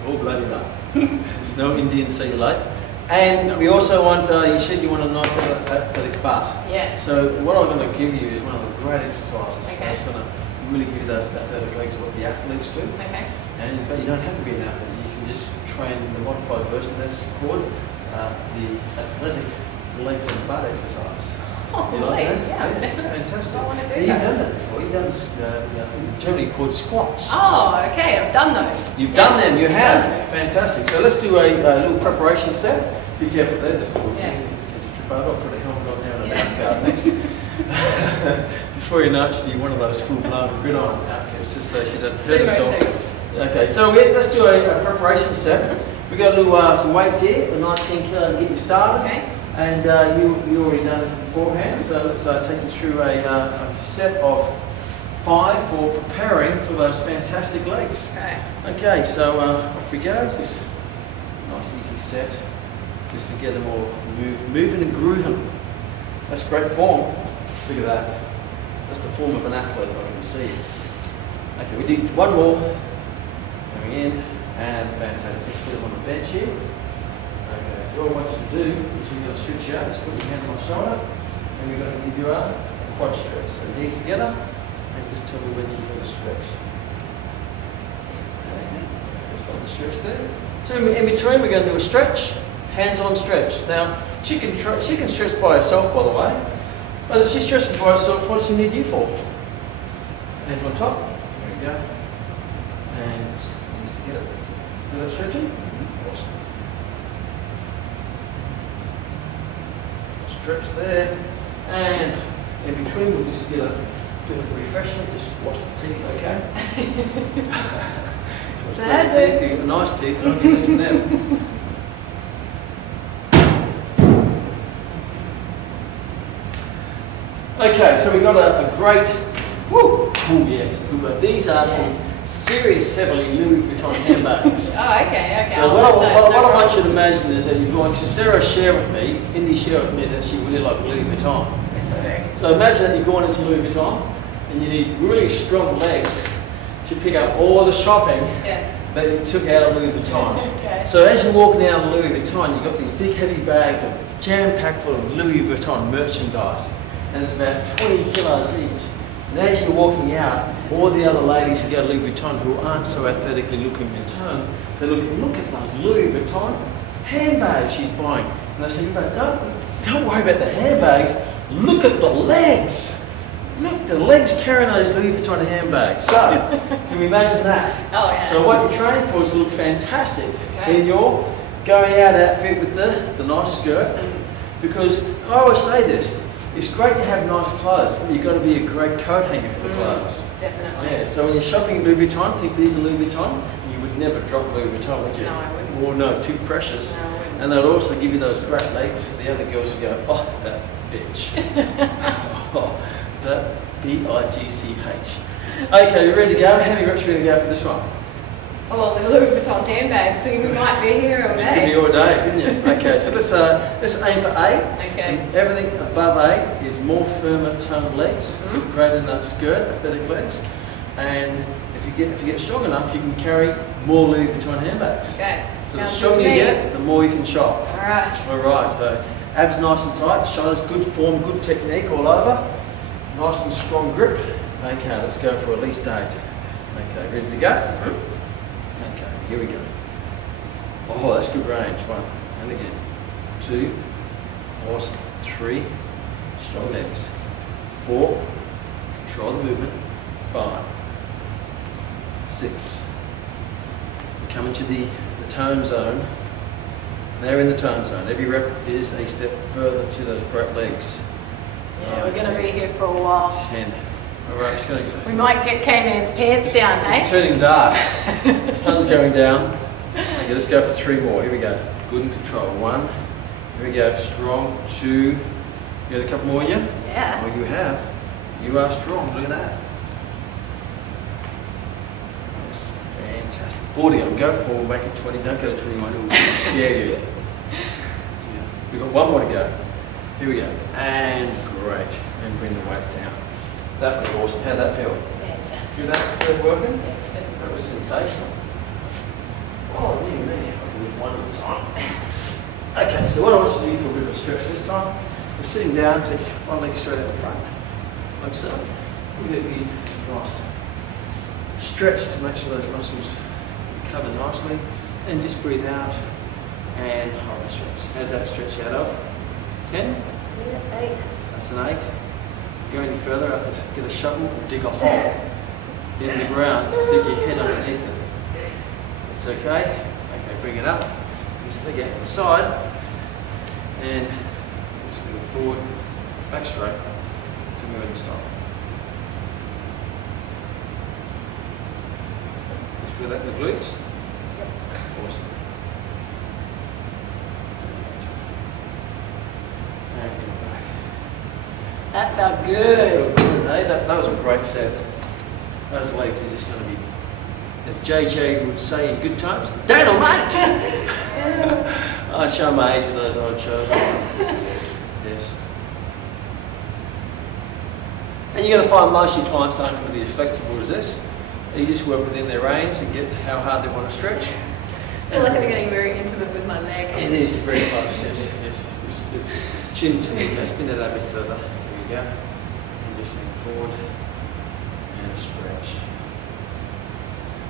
all bloody no. There's no Indian cellulite. And we also want, you said you want a nice athletic butt. Yes. So what I'm going to give you is one of the great exercises Okay. that's going to really give you those athletic legs, what the athletes do. Okay. But you don't have to be an athlete, you can just train the modified version that's called the athletic legs and butt exercise. Oh, You like great. that? Yeah. It's fantastic. I want to do You've that. done that before. You've done this, generally called squats. Oh, okay. I've done those. You've Yeah. done them. You I've have. done those. Fantastic. So let's do a little preparation set. Be careful there. Just Yeah. trip over. I'll put a helmet on now and a Yeah. mouth guard next. Before you know it, she'll be one of those full-blown gridiron outfits, just so she doesn't hurt Sumo herself. suit. Okay. So let's do a preparation set. We've got a little some weights here, a nice thing to get you started. Okay. And you already know this beforehand, so let's take you through a set of 5 for preparing for those fantastic legs. Okay. Okay, so off we go. This nice easy set, just to get them all moving and grooving. That's great form. Look at that. That's the form of an athlete, I can see it. Okay, we do one more. Coming in, and fantastic. Let's put them on the bench here. Okay, so all I want you to do is you're going to stretch out, just put your hands on my shoulder, and we're going to give you a quad stretch. So knees together, and just tell me when you feel the stretch. That's good. Just got the stretch there. So in between, we're going to do a stretch, hands-on stretch. Now, she can stretch by herself, by the way, but if she stretches by herself, what does she need you for? Hands on top. There we go. And just knees together. Do that stretching? Awesome. Stretch there, and in between we'll just get a bit of refreshment, just wash the teeth, okay? That's Those teeth, you've got nice teeth, don't be losing them. Okay, so we've got a great, oh yes, good one. These are some serious, heavily Louis Vuitton handbags. Oh, okay. So I'll what have those, no I want problem. you to imagine is that you're going to Sarah share with me, Indy share with me that she really like Louis Vuitton. Yes, I do. So imagine that you're going into Louis Vuitton and you need really strong legs to pick up all the shopping Yeah. that you took out of Louis Vuitton. Okay. So as you're walking out of Louis Vuitton, you've got these big heavy bags of jam-packed full of Louis Vuitton merchandise. And it's about 20 kilos each. And as you're walking out, all the other ladies who go to Louis Vuitton who aren't so athletically looking in turn, they're looking, look at those Louis Vuitton handbags she's buying. And they say, but don't worry about the handbags, look at the legs. Look, the legs carrying those Louis Vuitton handbags. So, can you imagine that? Oh, yeah. So what you're training for is to look fantastic Okay. in your going out outfit with the nice skirt. Because I always say this, it's great to have nice clothes, but you've got to be a great coat hanger for the clothes. Definitely. Yeah, so when you're shopping at Louis Vuitton, think these are Louis Vuitton, you would never drop Louis Vuitton, would you? No, I wouldn't. Or no, too precious. No, I wouldn't. And they'd also give you those great legs. The other girls would go, oh, that bitch. Oh, that B-I-T-C-H. Okay, you ready to go? How many reps are you ready to go for this one? Oh, well, the Louis Vuitton handbags, so we might be here all You could be day. all day, couldn't you? Okay, so let's aim for 8. Okay. And everything above 8 is more firmer toned legs, to Mhm. greater than that skirt, athletic legs. And if you get strong enough, you can carry more Louis Vuitton handbags. Okay. So the Sounds good stronger to you me. get, the more you can shop. All right. All right, so abs nice and tight, shoulders good form, good technique all over. Nice and strong grip. Okay, let's go for at least 8. Okay, ready to go? Okay, here we go. Oh, that's good range. 1, and again. 2, awesome. 3, strong legs. 4, control the movement. 5, 6. We're coming to the tone zone. Now in the tone zone. Every rep is a step further to those great legs. Yeah, we're going to be here for a while. 10, All right, it's going We might get K-Man's pants down, It's hey? turning dark. The sun's going down. Okay, let's go for 3 more. Here we go. Good and control. 1. Here we go. Strong. 2. You got a couple more in you? Yeah. Oh, you have. You are strong. Look at that. That's fantastic. 40. I'll go for. We'll make it 20. Don't go to 21. It will scare you. Yeah. We've got 1 more to go. Here we go. And great. And bring the weight down. That was awesome. How'd that feel? Fantastic. Did that feel working? Yes, That was sensational. Oh, dear me. I'll do it 1 at a time. Okay, so what I want you to do for a bit of a stretch this time, we're sitting down, take one leg straight out the front, like so. We'll get the nice stretch to make sure those muscles cover nicely. And just breathe out and hold the stretch. How's that stretch out of? 10? Yeah, 8. That's an 8. Go any further, I have to get a shovel and dig a hole in the ground to stick your head underneath it. It's okay. Okay, bring it up. Just leg out to the side and just move forward, back straight to move and stop. Just feel that in the glutes? Yep. Awesome. And go back. That felt good. Hey, that was a great set. Those legs are just going to be, as JJ would say in good times, dynamite! I show my age with those old shows. Yes. And you're going to find most of your clients aren't going to be as flexible as this. You just work within their range and get how hard they want to stretch. I feel like I'm getting very intimate with my leg. It is very close, yes. It's chin to knee. Let's spin it a bit further. There you go. And just lean forward and stretch.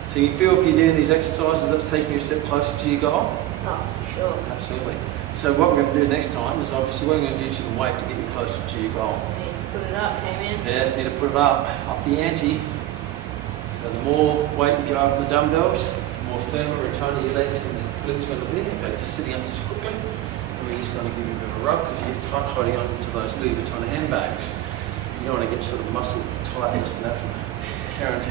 So you feel if you're doing these exercises, that's taking you a step closer to your goal? Oh, sure. Absolutely. So what we're going to do next time is obviously we're going to use some weight to get you closer to your goal. I need to put it up, K-Man. Yes, need to put it up the ante. So the more weight you go up in the dumbbells, the more firmer and tighter your legs and the glutes are going to be. Okay, just sitting up just quickly. And we're just going to give you a bit of a rub because you get tight holding on to those Louis Vuitton handbags. You don't want to get sort of muscle tightness and that from carrying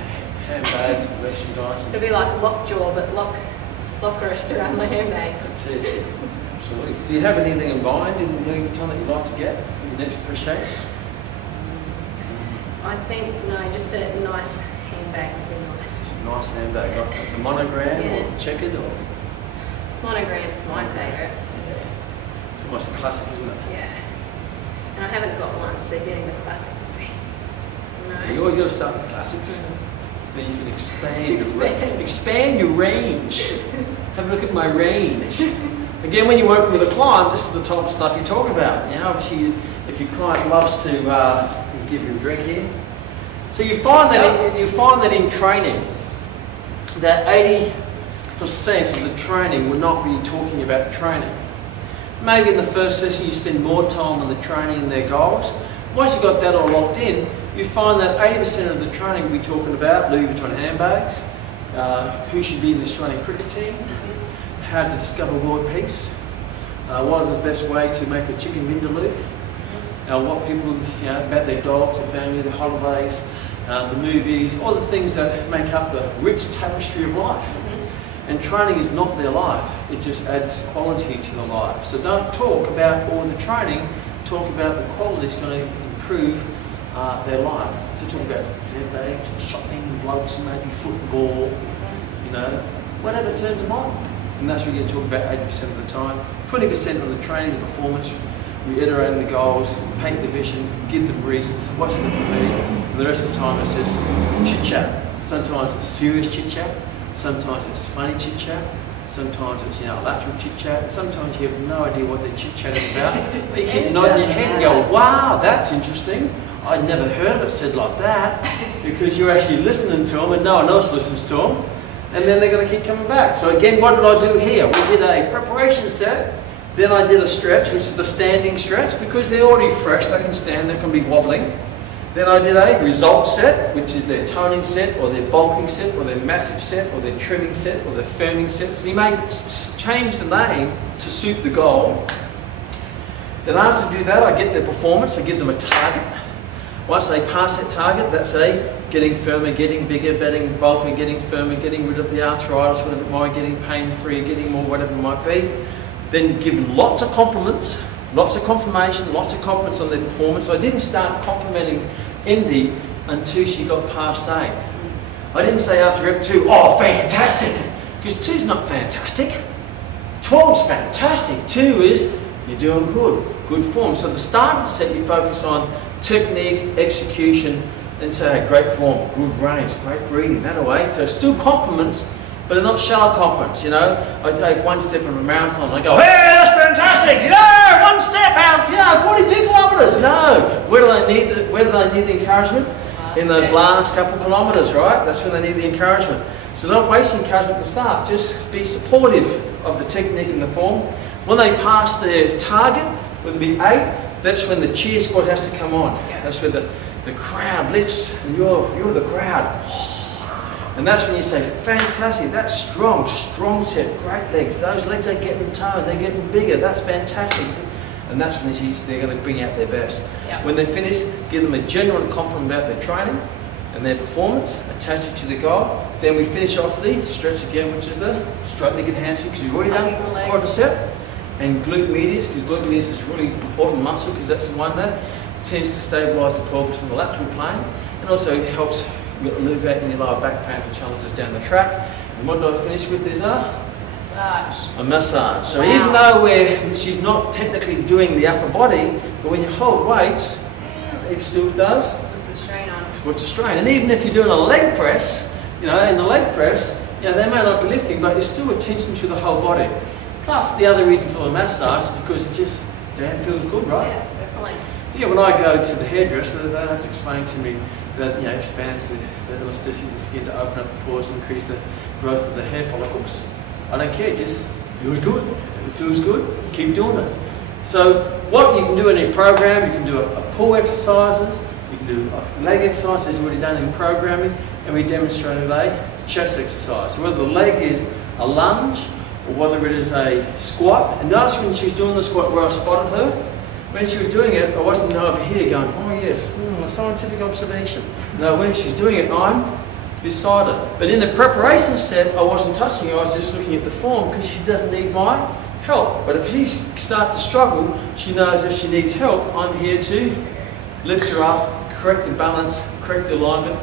handbags and merchandise. It'll be like lockjaw, but lockerist around my handbags. That's it. Absolutely. Do you have anything in mind in Louis Vuitton that you'd like to get for your next purchase? I think, no, just a nice handbag would be nice. It's a nice handbag, like the monogram or Yeah. the checkered or Monogram's my favourite. it's almost a classic, isn't it? Yeah. And I haven't got one, so getting the classic would be nice. You always got to start with classics. Mm. Then you can expand your range. Have a look at my range. Again, when you're working with a client, this is the type of stuff you talk about. You know, obviously, if your client loves to give you a drink here. So you find that in training, that 80% of the training we're not really talking about training. Maybe in the first session you spend more time on the training and their goals. Once you've got that all locked in, you find that 80% of the training we're talking about, Louis Vuitton handbags, who should be in the Australian cricket team, how to discover world peace, what is the best way to make a chicken vindaloo, what people, about their dogs, their family, their holidays, the movies, all the things that make up the rich tapestry of life. And training is not their life, it just adds quality to their life. So don't talk about all the training, talk about the quality that's going to improve their life. So talk about handbags and shopping, blokes, maybe football, whatever turns them on. And that's what we're going to talk about 80% of the time. 20% of the training, the performance, reiterating the goals, paint the vision, give them reasons, what's in it for me. And the rest of the time it's just chit-chat. Sometimes it's serious chit-chat, sometimes it's funny chit-chat, sometimes it's lateral chit-chat, sometimes you have no idea what they're chit-chatting about. But you keep nodding your head and go, wow, that's interesting. I'd never heard of it said like that, because you're actually listening to them and no one else listens to them. And then they're going to keep coming back. So again, what did I do here? We did a preparation set, then I did a stretch, which is the standing stretch, because they're already fresh, they can stand, they can be wobbling. Then I did a result set, which is their toning set, or their bulking set, or their massive set, or their trimming set, or their firming set. So you may change the name to suit the goal. Then after I do that, I get their performance, I give them a target. Once they pass that target, that's getting firmer, getting bigger, getting bulkier, getting firmer, getting rid of the arthritis, whatever it might be, getting pain-free, getting more, whatever it might be. Then given lots of compliments, lots of confirmation, lots of compliments on their performance. I didn't start complimenting Indy until she got past 8. I didn't say after rep 2, oh, fantastic, because 2's not fantastic. 12's fantastic. 2 is, you're doing good form. So the starting set, you focus on technique, execution, and say, great form, good range, great breathing, that way. So still compliments, but they're not shallow compliments, you know. I take one step in a marathon and I go, hey, that's fantastic, you know, 1 step out, 42 kilometres. No, where do they need the encouragement? In those last couple of kilometres, right? That's when they need the encouragement. So don't waste encouragement at the start, just be supportive of the technique and the form. When they pass their target, whether it be 8, that's when the cheer squad has to come on. Yeah. That's where the crowd lifts and you're the crowd. And that's when you say, fantastic, that's strong set, great legs. Those legs are getting toned, they're getting bigger, that's fantastic. And that's when they're going to bring out their best. Yeah. When they finish, give them a genuine compliment about their training and their performance, attach it to the goal. Then we finish off the stretch again, which is the straight-legged hamstring, because we've already done quadricep and glute medius, because glute medius is a really important muscle, because that's the one that tends to stabilise the pelvis in the lateral plane, and also helps alleviate any lower back pain and challenges down the track. And what do I finish with is a massage. So even though she's not technically doing the upper body, but when you hold weights, it still does. Puts the strain on. Puts a strain. And even if you're doing a leg press, you know, in the leg press, you know, they may not be lifting, but there's still attention to the whole body. Plus, the other reason for the massage is because it just damn feels good, right? Yeah, definitely. Yeah, when I go to the hairdresser, they have to explain to me that, you know, expands the elasticity of the skin to open up the pores and increase the growth of the hair follicles. I don't care, it just feels good. If it feels good, keep doing it. So what you can do in your program, you can do a pull exercises, you can do a leg exercise as you've already done in programming, and we demonstrated a chest exercise. Whether the leg is a lunge or whether it is a squat. And notice when she was doing the squat where I spotted her, when she was doing it, I wasn't over here going, oh yes, a scientific observation. No, when she's doing it, I'm beside her. But in the preparation set, I wasn't touching her, I was just looking at the form because she doesn't need my help. But if she starts to struggle, she knows if she needs help, I'm here to lift her up, correct the balance, correct the alignment,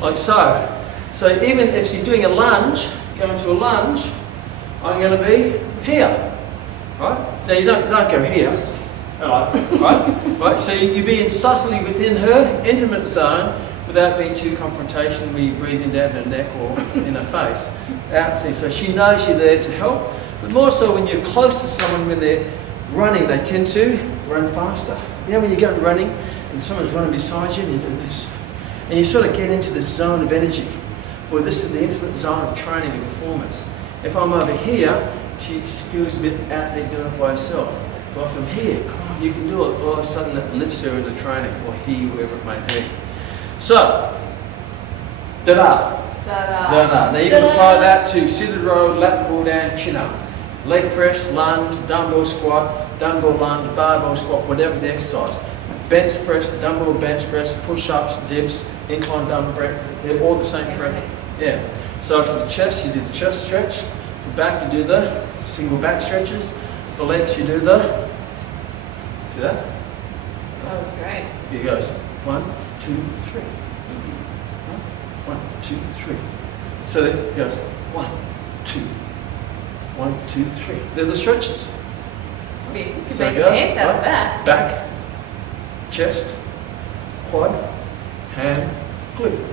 like so. So even if she's doing a lunge, going to a lunge, I'm going to be here, right? Now you don't go here, right? So you're being subtly within her intimate zone without being too confrontational where you're breathing down her neck or in her face. So she knows you're there to help, but more so when you're close to someone, when they're running, they tend to run faster. You know when you go running and someone's running beside you and you're doing this, and you sort of get into this zone of energy. Well, this is the intimate zone of training and performance. If I'm over here, she feels a bit out there doing it by herself. But from here, come on, you can do it. All of a sudden it lifts her into training, or he, whoever it may be. So, da-da. Da-da. Now you can apply that to seated row, lat pull down, chin up. Leg press, lunge, dumbbell squat, dumbbell lunge, barbell squat, whatever the exercise. Bench press, dumbbell bench press, push-ups, dips, incline dumbbell press, they're all the same prep. Yeah. So for the chest, you do the chest stretch. For back, you do the single back stretches. For legs, you do the, see that? That was great. Here goes. 1, 2, 3. 1, 2, 3. So then it goes 1, 2, 1, 2, 3. They're the stretches. You could So make it goes, pants out of right? that. Back, chest, quad, hand, glute.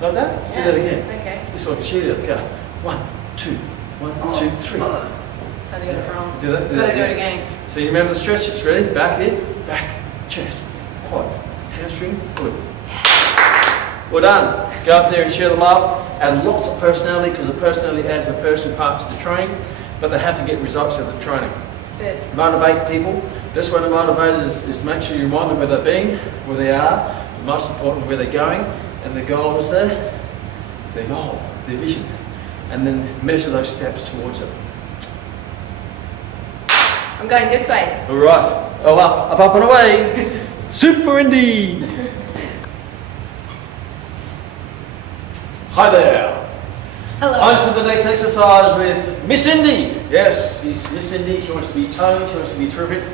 Like that? Let's do that again. Okay. This one, she did it. Go. 1, 2, 1, 2, 3. How do you get it wrong? Do that. Do Gotta that do it again. So you remember the stretches. Ready? Back is back, chest, quad, hamstring, glute. Well done. Go up there and share the love. Add lots of personality, because the personality adds the personal part to the training, but they have to get results out of the training. That's it. Motivate people. Best way to motivate is to make sure you remind them where they've been, where they are, but most important, where they're going, and the goal is their goal, their vision, and then measure those steps towards it. I'm going this way. All right. Oh, up and away. Super Indy! Hi there! Hello. On to the next exercise with Miss Indy. Yes, she's Miss Indy. She wants to be toned. She wants to be terrific.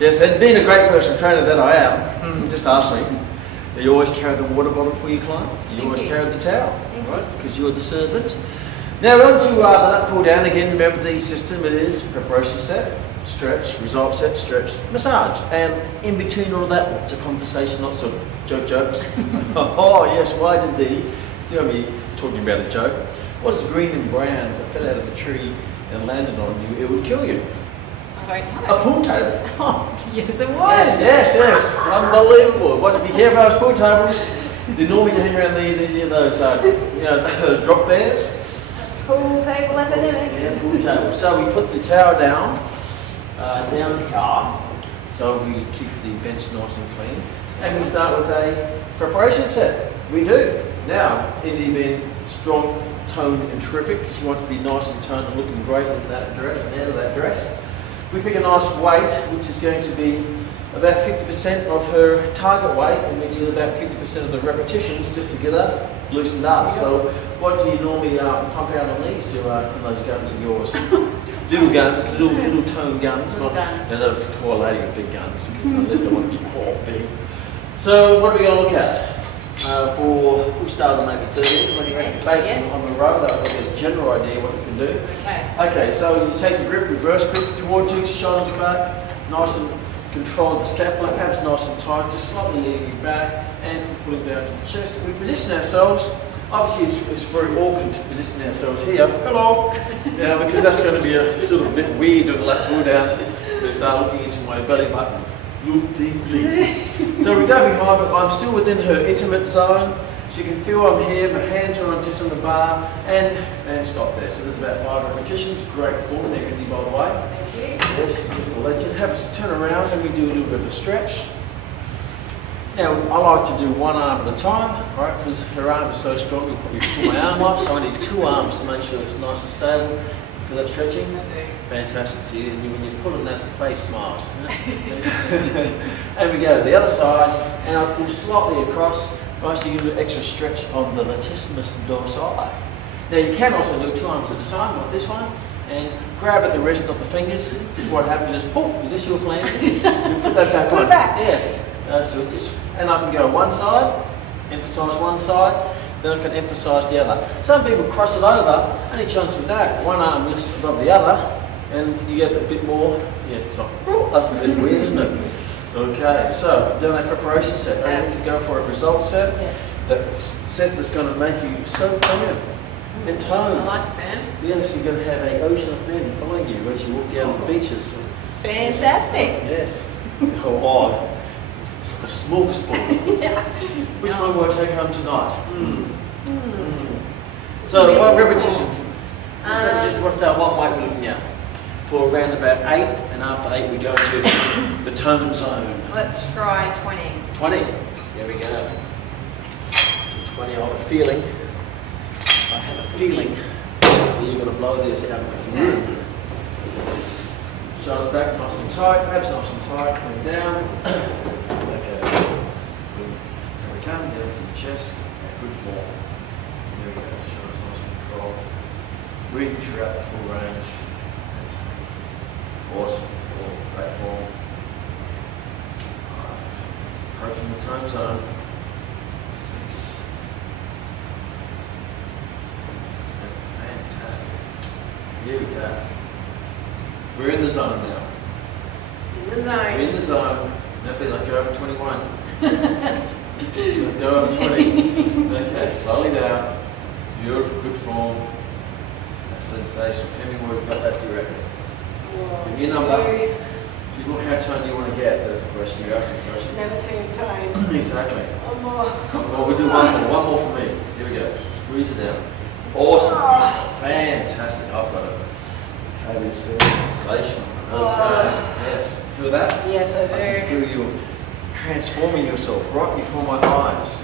Yes, and being a great personal trainer that I am, just ask me. You always carry the water bottle for your client. You Thank always you. carry the towel, Thank you. right? Because you're the servant. Now we're on to the nut pull down again. Remember the system. It is preparation set, stretch, result set, stretch, massage, and in between all that, it's a conversation, not sort of jokes. Oh yes, why did the? Tell me, talking about a joke. What is green and brown? If it fell out of a tree and landed on you, it would kill you. I don't know. A pool table. Oh, yes, it was. Yes. Unbelievable. But be careful those pool tables. They normally hang around those drop bears. Pool table epidemic. Yeah, pool table. So we put the towel down here. So we keep the bench nice and clean. And we start with a preparation set. We do. Now, Indy being strong, toned and terrific, because she wants to be nice and toned and looking great in that dress and out of that dress. We pick a nice weight, which is going to be about 50% of her target weight, and we do about 50% of the repetitions just to get her loosened up. So what do you normally pump out on these, in those guns of yours? Little guns, little tone guns. Little guns. And those call a lady with big guns, because unless they want to be all big. So what are we going to look at? We'll start on maybe 30, what do you reckon? Based on the row, that'll give you a general idea what you can do. Okay. Okay, so you take the grip, reverse grip towards you, shoulders back, nice and control the scapula, perhaps nice and tight, just slightly leaning you back, and pulling down to the chest. We position ourselves, obviously it's very awkward to position ourselves here, hello, because that's going to be a sort of a bit weird doing a lap pull down, with looking into my belly button. Look deeply. So we go behind, but I'm still within her intimate zone. So you can feel I'm here, my hands are on just on the bar, and stop there. So there's about 5 repetitions. Great form there, Indy, by the way. Thank you. Yes, you're just a legend. Have us turn around and we do a little bit of a stretch. Now, I like to do one arm at a time, right? Because her arm is so strong, you'll probably pull my arm off. So I need 2 arms to make sure it's nice and stable. Feel that stretching? I do. Fantastic. See, when you're pulling that, the face smiles. And we go to the other side, and I pull slightly across, right, so you can do extra stretch on the latissimus dorsali. Now you can also do 2 arms at a time, like this one, and grab at the wrist, not the fingers. Because what happens is, oh, is this your flange? You put that back Put on. it back. Yes. So just, and I can go one side, emphasise one side, then I can emphasise the other. Some people cross it over, only chance with that. One arm lifts above the other, and you get a bit more. Yeah, so that's a bit weird, isn't it? Okay, so doing a preparation set. Are you ready to go for a result set? Yes. That set that's going to make you so feminine and toned. I like fan. Yes, you're going to have an ocean of men following you as you walk down the beaches. Fantastic. Yes. Oh, it's like a smorgasbord. Yeah. Which one will I take home tonight? So, what repetition? What weight we're looking at? For around about 8, and after 8 we go to the tone zone. Let's try 20. 20. There we go. So 20, I have a feeling. That you're going to blow this out of the room. Shoulders back, nice and tight, perhaps nice and tight, coming down. Okay. There we come, down to the chest. Good form. There we go, shoulders nice and controlled. Breathing throughout the full range. That's awesome form, great form. Approaching the tone zone. 6. 7. Fantastic. Here we go. We're in the zone now. In the We're zone. in the zone. Now be like go over 21. Go over 20. Okay, slowly down. Beautiful, good form. That's sensational. How many more have you got left, do you reckon? Give me a number. If you want how toned you want to get, that's the question you ask the It's question. never too timed. Exactly. One more. Well, we'll do one more for me. Here we go. Squeeze it down. Awesome. Fantastic. I've got it. Okay, it's sensational. Okay. Yes. Feel that? Yes, I I can do. feel you transforming yourself right before my eyes. Yes.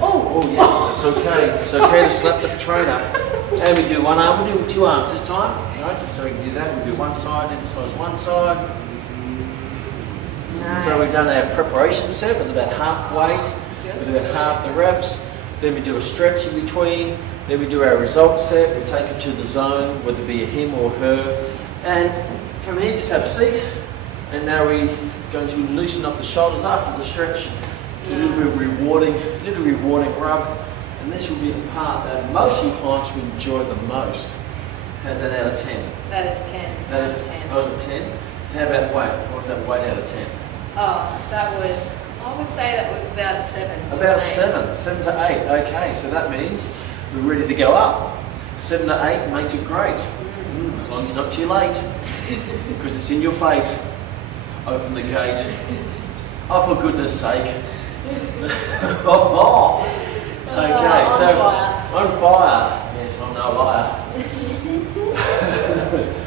Oh. Oh, yes. It's okay. It's okay to slap the trainer. And we do one arm. We'll do 2 arms this time. Right? Just so we can do that. We'll do one side, emphasise one side. So we've done our preparation set with about half weight, Feels with about good. half the reps. Then we do a stretch in between. Then we do our result set. We take it to the zone, whether it be a him or her. And from here, just have a seat. And now we're going to loosen up the shoulders after the stretch. Do a little bit of rewarding rub. And this will be the part that most of your clients will enjoy the most. How's that out of 10? That is 10. That is Out of 10. That was a 10. How about weight? What's that weight out of 10? Oh, that was, I would say that was about a 7. to About an 8. 7 to 8. Okay, so that means we're ready to go up. 7 to 8 makes it great. As long as it's not too late, because it's in your fate. Open the gate. Oh, for goodness sake. Okay, so on fire. Yes, I'm no liar.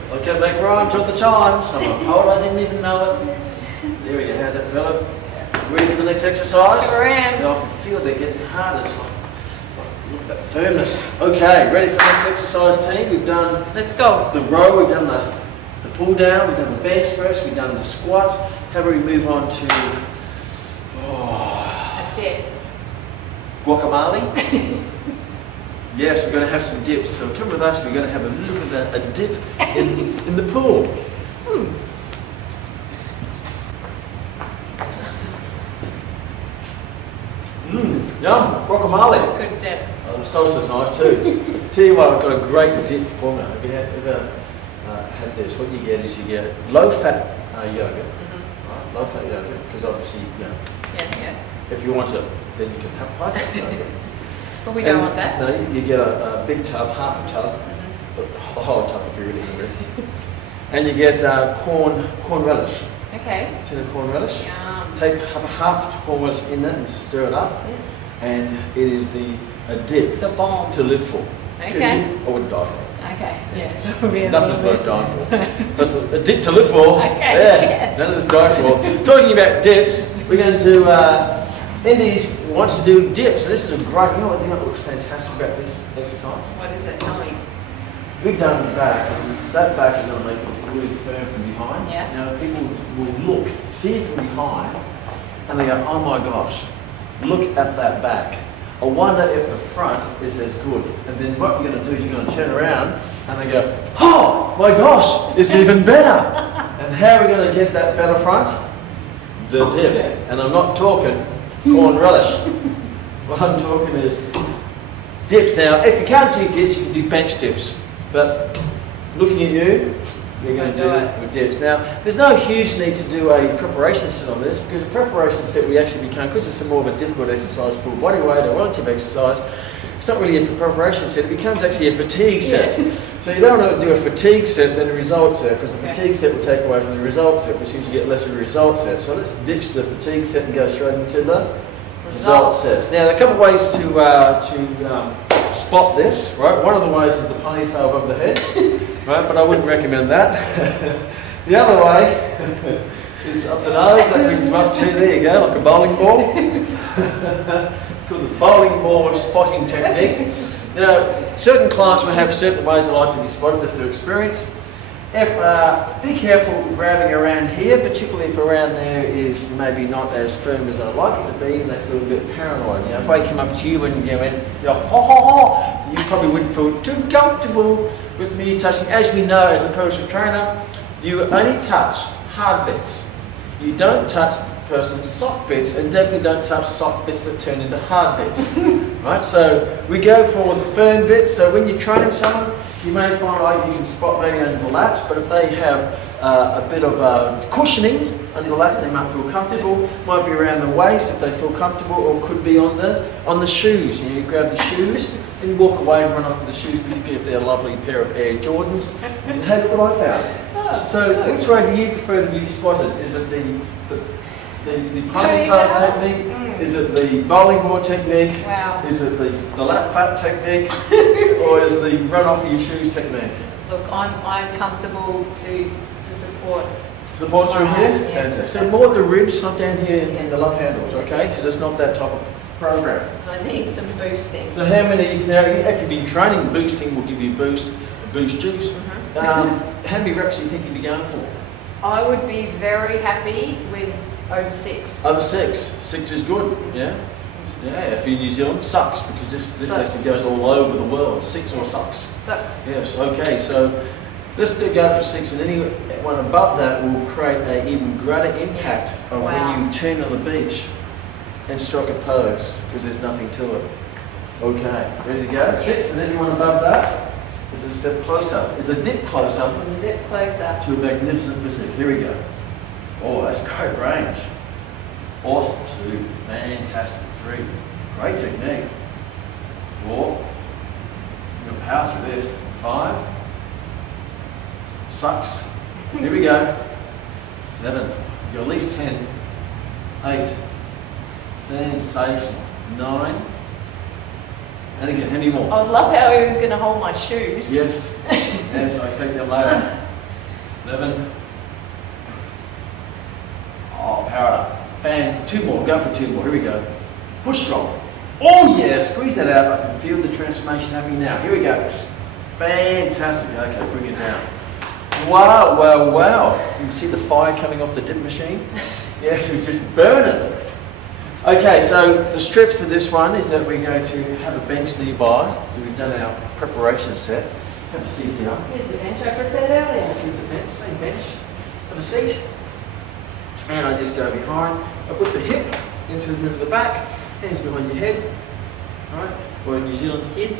I can make rhymes all the time. Some are told I didn't even know it. There we go. How's that, fella? Ready for the next exercise? Sure am. Yeah, I can feel they're getting harder. It's like look at that firmness. Okay, ready for the next exercise, team? We've done Let's go. the row, we've done the pull down, we've done the bench press, we've done the squat. How about we move on to A dip. guacamole? Yes, we're going to have some dips. So come with us, we're going to have a little bit of a dip in the pool. Yum, guacamole. Good dip. Oh, the salsa's nice too. Tell you what, I've got a great dip formula. Have you ever had this? What you get is you get low-fat yogurt, right? Low-fat yogurt, because obviously, Yeah. if you want it, then you can have high-fat yogurt. But we don't And, want that. No, you get a big tub, half a tub, but the whole tub if you're really hungry. And you get corn relish, Okay. tin of corn relish. Yum. Take half corn relish in that and just stir it up, and it is a dip The bomb. to live for. 'Cause Okay. I wouldn't die for it. Okay. Yes. Nothing's worth dying for. That's a dip to live for. Okay, Yeah, yes. none of this die for. Talking about dips, we're going to, Indy's wants to do dips. So this is a great, you know what I think that looks fantastic about this exercise? What is it? Tell me. We've done the back. That back is going to make it really firm from behind. Yeah. Now people will look, see it from behind, and they go, oh my gosh, look at that back. I wonder if the front is as good. And then what you're going to do is you're going to turn around and they go, oh my gosh, it's even better. And how are we going to get that better front? The dip. And I'm not talking corn relish. What I'm talking is dips. Now, if you can't do dips, you can do bench dips. But looking at you, you're going to do it with dips. Now, there's no huge need to do a preparation set on this, because a preparation set we actually become, because it's more of a difficult exercise, full body weight or relative exercise, it's not really a preparation set, it becomes actually a fatigue set. So you don't want to do a fatigue set then a result set, because the fatigue set will take away from the result set, which means you get less of a result set. So let's ditch the fatigue set and go straight into the result sets. Now, there are a couple of ways to spot this, right? One of the ways is the ponytail above the head, right? But I wouldn't recommend that. The other way is up the nose, that brings them up to, there you go, like a bowling ball. Called the bowling ball spotting technique. Now, certain clients will have certain ways they like to be spotted if they're experienced. Be careful grabbing around here, particularly if around there is maybe not as firm as I'd like it to be, and they feel a bit paranoid. You know, if I come up to you and you went, ho ho ho, you probably wouldn't feel too comfortable with me touching. As we know, as a personal trainer, you only touch hard bits. You don't touch the person's soft bits, and definitely don't touch soft bits that turn into hard bits. Right? So we go for the firm bits. So when you're training someone, you may find like you can spot maybe under the lats, but if they have a bit of cushioning under the lats, they might feel comfortable. Might be around the waist if they feel comfortable, or could be on the shoes. You grab the shoes and you walk away and run off with the shoes, particularly if they're a lovely pair of Air Jordans. And hey, look what I found. So which way do you prefer to be spotted? Is it the ponytail technique? Is it the bowling ball technique? Wow. Is it the lat fat technique? Or is the run off of your shoes technique? Look, I'm comfortable to support. Support through here? Yeah. Fantastic. So more the ribs, not down here in the love handles, okay? Because it's not that type of program. I need some boosting. So how many, now if you've been training, boosting will give you boost juice. How many reps do you think you'd be going for? I would be very happy with over 6. Over 6. 6 is good, yeah? Yeah, if you're in New Zealand, sucks, because this Sucks. actually goes all over the world. 6 or sucks. Sucks. Yes, okay, so let's go for 6, and anyone above that will create an even greater impact of Wow. when you turn on the beach and strike a pose, because there's nothing to it. Okay, ready to go? 6, and anyone above that is a step closer, is a dip closer There's a bit closer. to a magnificent physique. Here we go. Oh, that's great range. Awesome. 2, fantastic. 3, great technique. 4, you're going to power through this. 5, sucks. Here we go. 7, you're at least 10. 8, sensational. 9, and again, how many more? I love how he was going to hold my shoes. Yes, yes, I take them later. 11. Oh, power up. Bang, 2 more, go for 2 more, here we go. Push strong. Oh yeah, squeeze that out. I can feel the transformation happening now. Here we go. Fantastic, okay, bring it down. Wow, wow, wow. You can see the fire coming off the dip machine. Yes, we just burn it. Okay, so the stretch for this one is that we're going to have a bench nearby. So we've done our preparation set. Have a seat down. Here's the bench I prepared earlier. Yes, here's the bench, same bench. Have a seat. And I just go behind. I put the hip into the middle of the back, hands behind your head. Right? Or in New Zealand, head.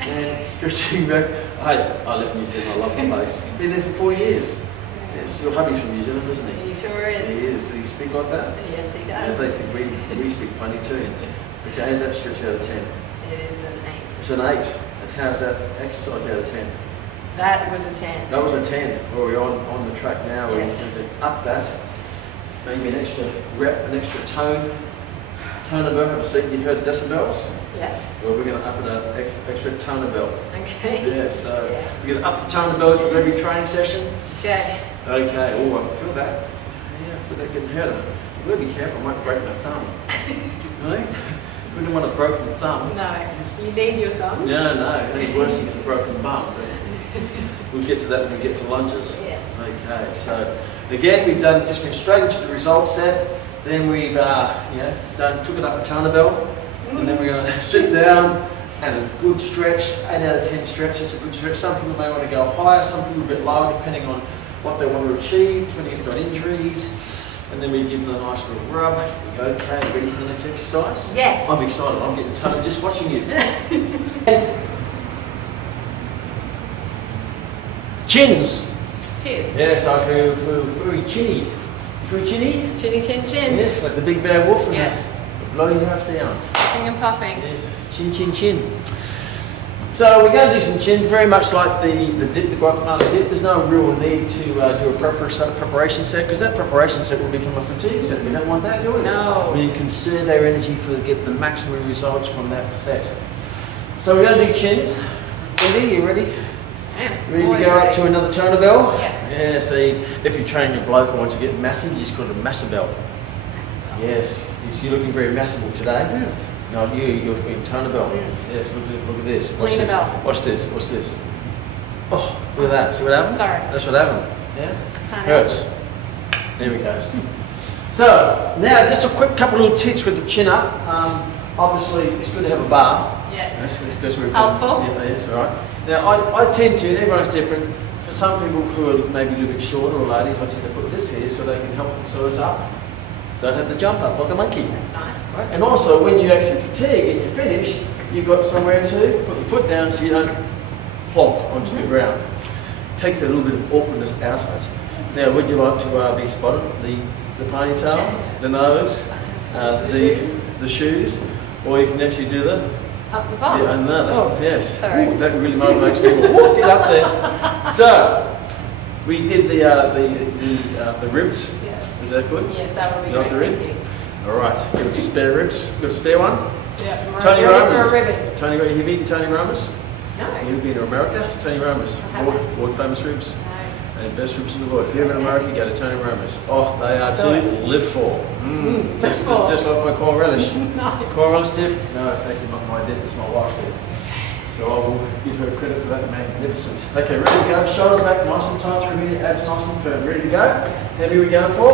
And stretching back. I live in New Zealand, I love the place. Been there for 4 years. Yes, your hubby's from New Zealand, isn't he? He sure is. He is. Do you speak like that? Yes, he Yeah, does. they think we speak funny too. Okay, how's that stretch out of 10? It is an 8. It's an 8. And how's that exercise out of 10? That was a 10. That was a 10. Well, we're on the track now. We're Yes. going to up that. Maybe an extra rep, an extra tone. Toner belt, have a seat. You heard decibels? Yes. Well, we're going to up an extra toner belt. Okay. Yeah, so Yes. we're going to up the toner belts for every training session. Okay. Okay, oh, I can feel that. Yeah, I feel that getting hurt. I've got to be careful, I might break my thumb. Really? We don't want a broken thumb. No, you need your thumbs. No, no, any worse thing is a broken bum. But we'll get to that when we get to lunges. Yes. Okay, so again, we've just went straight into the results set. Then we've took it up a toner belt. And then we're going to sit down and a good stretch, 8 out of 10 stretch, that's a good stretch. Some people may want to go higher, some people a bit lower, depending on what they want to achieve, when you've got injuries. And then we give them a nice little rub. We go, okay, ready for the next exercise? Yes. I'm excited, I'm getting toned just watching you. Chins. Cheers. Yes, I feel very chinny. You feel chinny? Chinny chin chin. Yes, like the big bad wolf. And Yes. blow your house down. Puffing and puffing. Yes, chin, chin, chin. So we're going to do some chin, very much like the dip, the Guacamole dip. There's no real need to do a proper preparation set, because that preparation set will become a fatigue set. We don't want that, do we? No. We conserve our energy to get the maximum results from that set. So we're going to do chins. Ready? You ready? Yeah. Ready to Always go up ready. to another toner bell? Yes. Yeah, see, if you train your bloke and want to get massive, you just call it a massive belt. Yes, you're looking very massive today. No, you're feeling toner belt. Yes, look at this. Watch Lean this. belt. Watch this. Watch this. Oh, look at that. See what happened? Sorry. That's what happened. Yeah? Can't Hurts. There we go. So, now just a quick couple little tips with the chin up. Obviously, it's good to have a bar. Yes. Because we're Helpful. Yeah, yes, all right. Now, I tend to, and everyone's different, for some people who are maybe a little bit shorter or ladies, I tend to put this here so they can help so it's up. Don't have to jump up like a monkey. That's nice. Right? And also, when you actually fatigue and you finish, you've got somewhere to put your foot down so you don't plonk onto the ground. Takes a little bit of awkwardness out of it. Now, would you like to be spotted? The ponytail, the nose, the shoes, or you can actually do the... Up the bum. Yeah, I know, that's, yes. Sorry. Ooh, that really motivates people. Ooh, get up there. So, we did the ribs. Yes. Is that good? Yes, that would be You like great. the rib? Thank you. All right. Got spare ribs? Got a spare one? Yeah. Tony Ready Romas. for a ribbon. Tony, have you eaten Tony Romas? No. You've been to America? It's Tony Romas. I haven't. World famous ribs. No. And best ribs in the world. If you're ever in America, go to Tony Romas. Oh, they are Do to live for. Live Just like my corn relish. Corn relish dip? No, it's actually not my dip, it's my wife's dip. So I will give her credit for that, magnificent. Okay, ready to go. Shoulders back, nice and tight through here. Abs nice and firm. Ready to go? How many are we going for?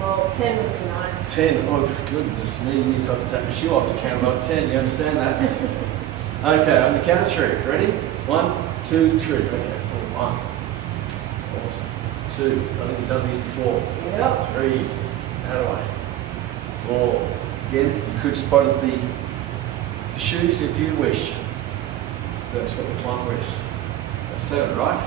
Well, 10 would be nice. 10. Oh, goodness me. You need to have to take my shoe off to count above 10. You understand that? Okay, I'm going to count to 3. Ready? 1, 2, 3. Okay, cool. 1. Awesome. 2. I think we've done these before. Yep. 3. Out of the way. 4. Again, you could spot the shoes if you wish. That's what the client wishes. That's 7, right?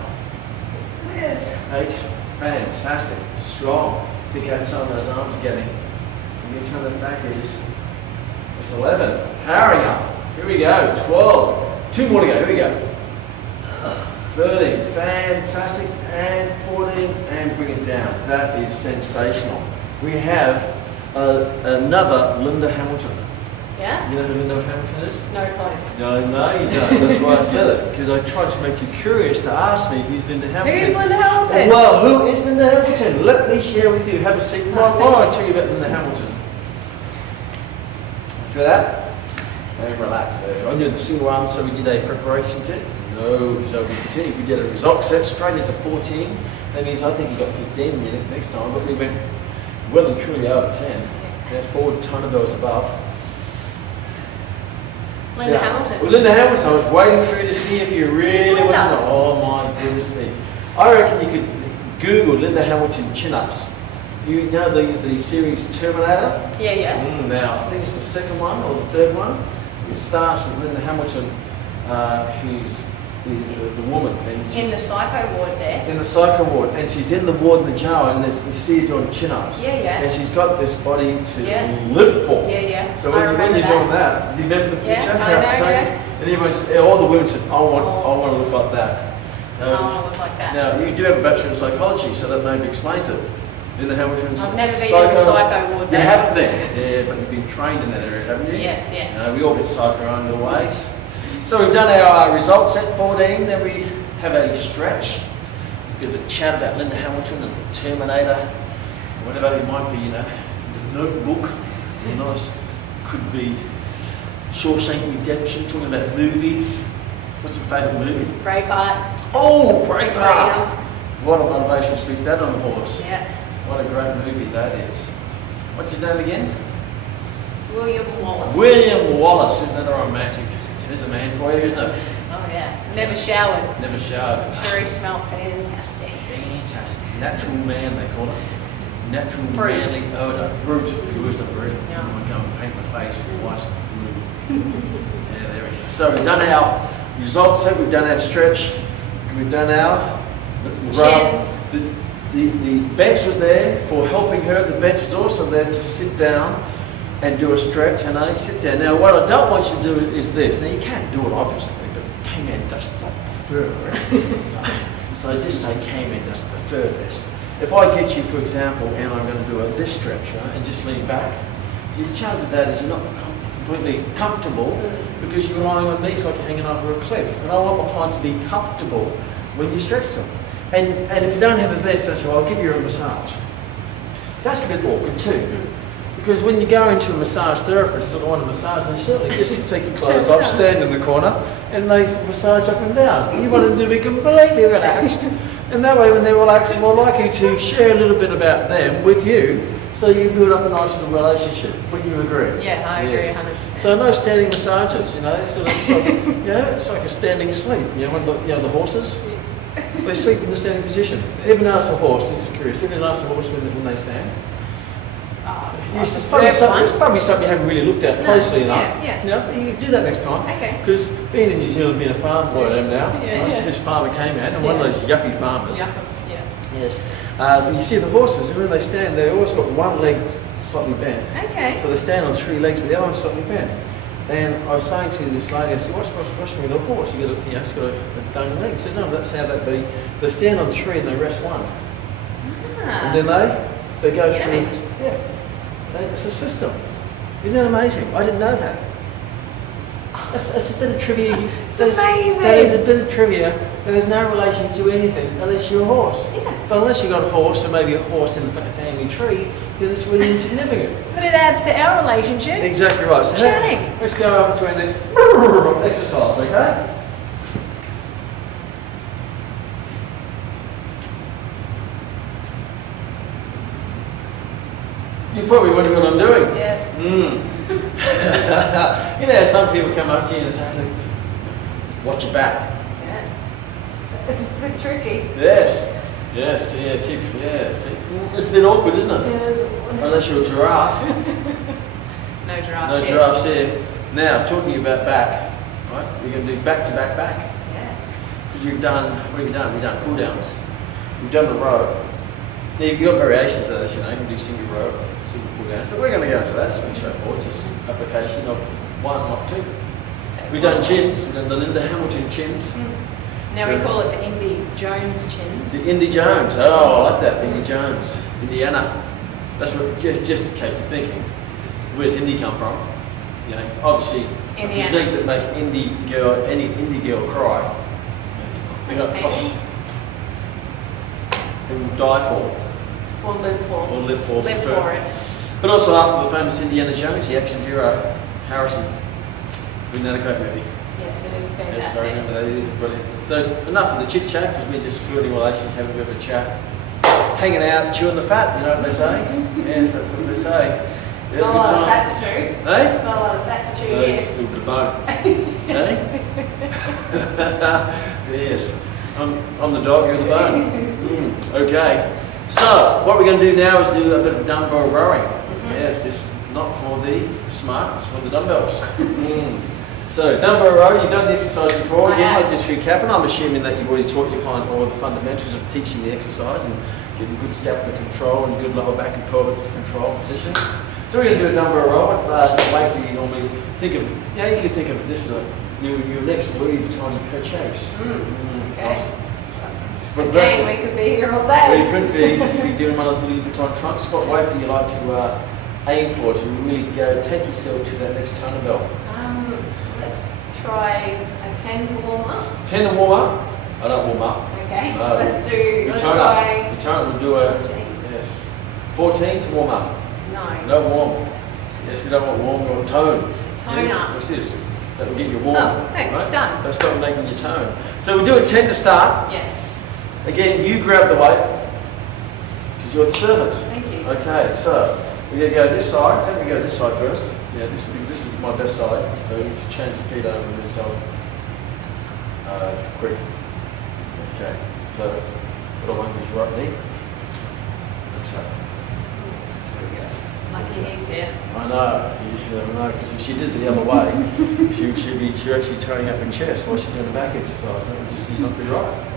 Yes. 8. Fantastic. Strong. Think how time those arms are getting. When you turn that back is. It's 11. Powering up. Here we go. 12. 2 more to go. Here we go. 13. Fantastic. And 14. And bring it down. That is sensational. We have another Linda Hamilton. Yeah? You know who Linda Hamilton is? No clue. No, you don't. That's why I said it. Because I tried to make you curious to ask me who's Linda Hamilton. Who's Linda Hamilton? Well, who is Linda Hamilton? Let me share with you. Have a seat. While I tell you about Linda Hamilton. Feel that? And relax there. I'm doing the single arm, so we did a preparation set. No, so we continued. We did a result set straight into 14. That means I think you got 15 minutes next time, but we went well and truly over 10. There's 4 ton bells above. Linda Hamilton. Well, Linda Hamilton, I was waiting for you to see if you really Linda? want to know. Oh my goodness me. I reckon you could Google Linda Hamilton chin-ups. You know the series Terminator? Yeah. Now, I think it's the second one or the third one. It starts with Linda Hamilton, who's the woman. And In the psycho ward there. in the psycho ward, and she's in the ward in the jail, and you see her doing chin-ups. Yeah. And she's got this body to Yeah. live for. Yeah. So I when remember you're doing that, do you remember the Yeah, picture? I How it's know, taken? And everyone's, all the women says, I want to look like that. I want to look like that. Now, you do have a bachelor in psychology, so that maybe explains it. Linda Hamilton's I've never been in the psycho ward You though. haven't been? Yeah, but you've been trained in that area, haven't you? Yes. We all get psycho on the ways. So we've done our results at 14, then we have a stretch, a bit of a chat about Linda Hamilton and the Terminator, whatever it might be, the Notebook, nice, could be Shawshank Redemption, talking about movies. What's your favourite movie? Braveheart. Oh, Braveheart! Freedom. What a motivational speech that on the horse. Yeah. What a great movie that is. What's his name again? William Wallace. William Wallace. Isn't that a romantic? There's a man for you, isn't it? Oh yeah. Never showered. Never showered. Sure, he smelled fantastic. Fantastic. Natural man, they call it. Natural Brute. manly odour. Brute. Who is a brute? Yeah. I'm going to go and paint my face white and blue. Yeah, there we go. So we've done our results set, we've done our stretch, we've done our Chins. The bench was there for helping her. The bench was also there to sit down and do a stretch, and I sit down. Now, what I don't want you to do is this. Now, you can't do it, obviously, but K-Man does not prefer it. So I just say K-Man doesn't prefer this. If I get you, for example, and I'm going to do this stretch, right, and just lean back, so the chance of that is you're not completely comfortable because you're relying on knees like you're hanging over a cliff. And I want my clients to be comfortable when you stretch them. And if you don't have a bench, they say, well, I'll give you a massage. That's a bit awkward too. Because when you go into a massage therapist, they want a massage, they certainly just take your clothes off, stand in the corner, and they massage up and down. You want them to be completely relaxed. And that way, when they're relaxed, they're more likely to share a little bit about them with you, so you build up a nice little relationship. Wouldn't you agree? Yeah, I agree Yes. 100%. So no standing massages, it's like, it's like a standing sleep. The horses, they sleep in the standing position. Even ask a horse, it's curious, even ask a horse when they stand. Yes, it's probably something you haven't really looked at closely enough. Yeah. You can do that next time. Okay. Because being in New Zealand, being a farm boy I am now, Yeah. this farmer came out, and one of those yuppie farmers. Yeah. Yes. You see the horses, and when they stand, they've always got one leg slightly bent. Okay. So they stand on 3 legs, but the other one's slightly bent. And I was saying to this lady, I said, what's wrong with the horse? It's got a done leg. She says, no, that's how that be. They stand on 3 and they rest 1. And then they go through. Change. Yeah. It's a system. Isn't that amazing? I didn't know that. That's a bit of trivia. It's amazing. That is a bit of trivia that has no relation to anything unless you're a horse. Yeah. But unless you've got a horse, or maybe a horse in a family tree, then it's really insignificant. But it adds to our relationship. Exactly right. So Chatting. let's go over to our next exercise, okay? You're probably wondering what I'm doing. Yes. You know, some people come up to you and say, "Look, watch your back." Yeah. It's a bit tricky. Yes. Yes, yeah, keep, yeah. See, it's a bit awkward, isn't it? It is. Unless you're a giraffe. No giraffes No here. giraffes here. Now, talking about back, right? We're going to do back to back back. Yeah. Because we've done, what have we done? We've done cool downs. We've done the row. Now, you've got variations of this, you know, you can do single row, single pull downs, but we're going to go into that. It's very straightforward, just application of one, not two. So We've done chins, we've done the Linda Hamilton chins. Now we So- call it the Indy Jones chins. The Indy Jones, oh, I like that, Indy Jones, Indiana. That's what, just in case you're thinking, where's Indy come from? You know, obviously, a Indiana. physique that make any Indy girl cry. We got, Maybe. who will die for, Or live for. or live for. Live prefer. for it. But also after the famous Indiana Jones, the action hero, Harrison. Isn't that a great movie? Yes, it is Yes, I fantastic. remember that. It is brilliant. So enough of the chit chat because we're just building relation, having a bit of a chat, hanging out, chewing the fat. You know what they say? Yes, that's what they say. Yeah, Not a good lot of time. fat to chew. Hey? Not a lot of fat to chew No, here. it's a little bit of bone. Hey? Yes. I'm the dog, you're the bone. Okay. So what we're going to do now is do a bit of dumbbell rowing. Yes, this not for the smart, it's for the dumbbells. So dumbbell row, you've done the exercise before. I Again, have. I'll just recap, and I'm assuming that you've already taught your client all the fundamentals of teaching the exercise and getting good scapular control and good lower back and pelvic control position. So we're going to do a dumbbell row. What weight do you normally think of? Yeah, you can think of this as your next Louis Vuitton purchase. Okay. But Again, we could be here all well, day. you could be doing one of those Louis Vuitton trunks. What weight do you like to aim for to really go take yourself to that next toner belt? Let's try a 10 to warm up. 10 to warm up? I don't warm up. Okay. No. Let's Your try. toner will do a 14. yes. 14 to warm up. No. No warm. Yes, we don't want warm, we want tone. Tone Yeah, up. What's this? That will get you warm. Oh, thanks, done. That's not making you tone. So we'll do a 10 to start. Yes. Again, you grab the weight because you're the servant. Thank you. Okay, so we're going to go this side. Let me go this side first. Yeah, this is my best side. So if you change the feet over to this side, quick. Okay, so what I want is your right knee. Like so. There we go. Lucky he's here. I know, you never know, because if she did the other way, she'd be actually turning up in chest while she's doing a back exercise. That would just not be right.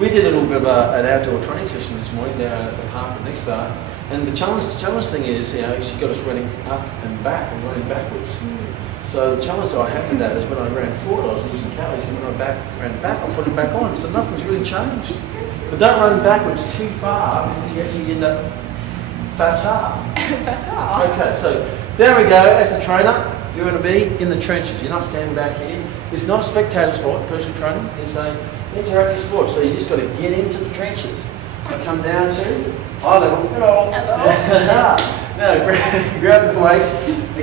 We did a little bit of an outdoor training session this morning down at the park at Nexstar, and the challenge thing is, you know, she got us running up and back and running backwards. So the challenge that I had with that is when I ran forward, I was losing calories, and when I ran back, I put it back on. So nothing's really changed. But don't run backwards too far because you actually end up fatter. Okay, so there we go. As the trainer, you're going to be in the trenches. You're not standing back here. It's not a spectator sport, personal training. It's an interactive sport. So you just got to get into the trenches. I come down to eye level. Hello. Now grab the weight.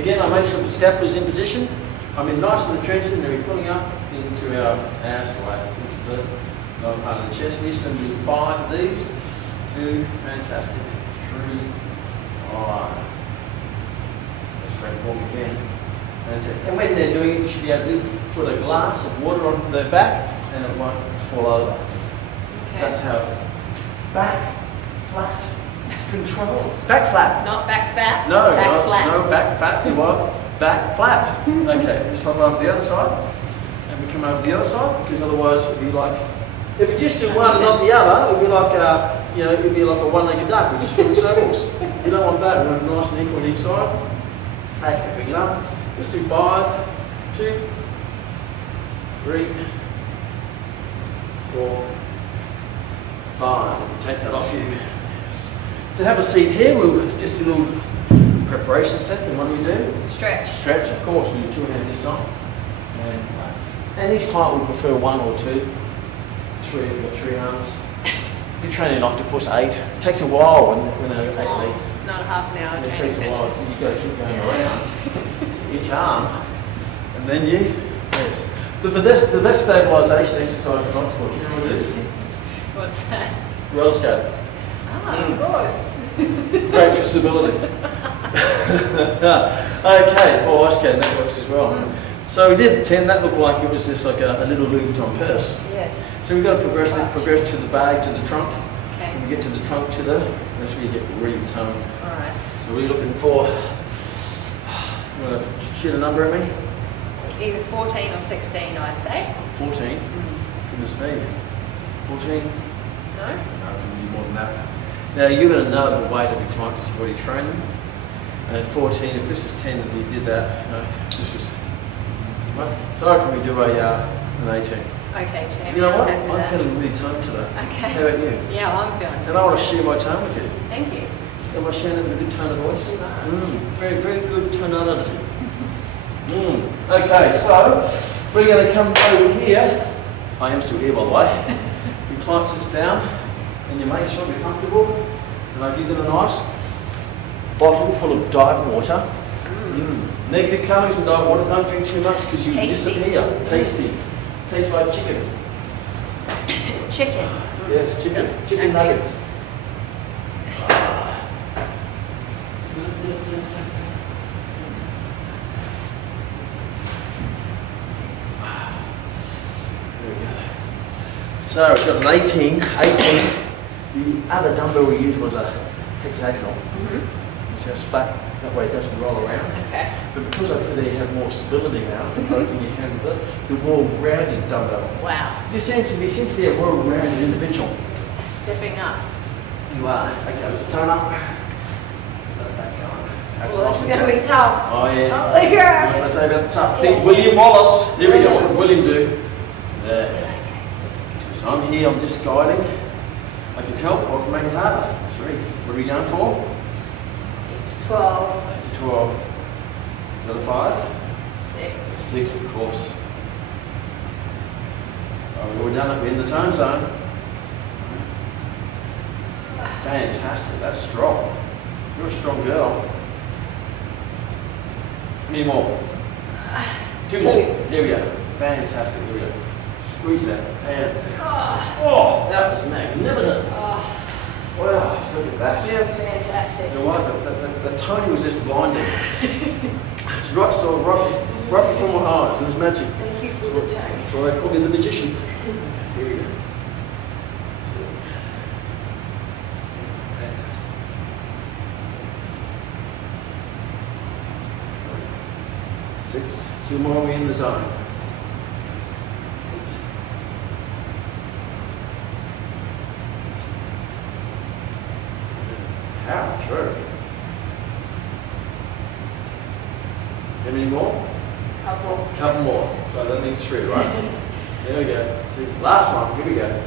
Again, I make sure the scapula's in position. I'm in nice in the trenches, and then we're pulling up into our ass weight, into the lower part of the chest. We're just going to do 5 of these. 2, fantastic. 3, 5. That's great form again. And when they're doing it, you should be able to put a glass of water on their back and it won't fall over. That's how back flat control. Back flat. Not back fat. No, back no, flat. no, back flat. You want back flat. Okay, let's hop over the other side and we come over the other side because otherwise it'd be like, if you just do one and not the other, it'd be like you know, it'd be like a one-legged duck. We just run in circles. You don't want that. We want it nice and equal on each side. Okay, bring it up. Let's do 5, 2, 3, 4, 5. Let me take that off you. Yes. So have a seat here. We'll just do a little preparation set. And what do we do? Stretch. Stretch, of course. We do 2 hands this time. And relax. And each client would prefer 1 or 2. 3 if you've got 3 arms. If you're training an octopus, 8. It takes a while when they're It's 8 long. legs. Not a half an hour And it training takes a while session. because you've got to keep going around each arm. And then you, yes. The best stabilisation exercise in octopus, you know what it is? What's that? Roller skating. Ah, of course. Great for stability. Okay, well, ice skating, that works as well. So we did the 10, that looked like it was just like a little Louis Vuitton purse. Yes. So we've got to progress to the bag, to the trunk. Okay. When we get to the trunk, that's where you get the real tone. All right. So we're looking for, you want to shoot a number at me? Either 14 or 16, I'd say. 14. Goodness me. 14? No? No, we need more than that. Now you're going to know the weight of your client because you've already trained them. And 14, if this is 10 and we did that, no, this was, right? So I reckon we do an 18. Okay, Jamie. You know what? I'm happy with I'm that. feeling really toned today. Okay. How about you? Yeah, I'm feeling. And I want to share my tone with you. Thank you. So am I sharing it with a good tone of voice? You are. Very, very good tonality. Okay, so we're going to come over here. I am still here, by the way. Your client sits down and you make sure they're comfortable. And I give them a nice bottle full of diet water. Negative calories in diet water. Don't drink too much because you Tasty. disappear. Tasty. Tastes like chicken. Chicken. Yes, chicken. Yep. Chicken Okay. nuggets. There we go. So we've got an 18. The other dumbbell we used was a hexagonal. So it's flat, that way it doesn't roll around. Okay. But because I feel you have more stability now, open your hand with it, the well-rounded dumbbell. Wow. You seem to be a well-rounded individual. Stepping up. You are. Okay, let's turn up. Let it back going. That's Well, this nice is and going to be tough. Oh yeah. Oh, look here. What did I say about the tough? Yeah. Think William Wallace. Here we go. What did William do? There. Okay. So I'm here, I'm just guiding. I can help or I can make it harder. 3. What are we going for? 8 to 12. 8 to 12. Is that a 5? 6. 6, of course. Oh, we've already done it. We're in the tone zone. Fantastic. That's strong. You're a strong girl. How many more? 2 more. There we go. Fantastic. There we go. Squeeze that. And oh, that was magnificent. Oh, Wow, look at that. feels fantastic. It was. The Tony was just blinding. It's right, so right before my eyes. It was magic. Thank you for the tone. That's why they call me the magician. Here we go. Fantastic. 6. 2 more, we're in the zone. 8. How true. How many more? Couple. Couple more. So that means 3, right? There we go. See, last one. Here we go.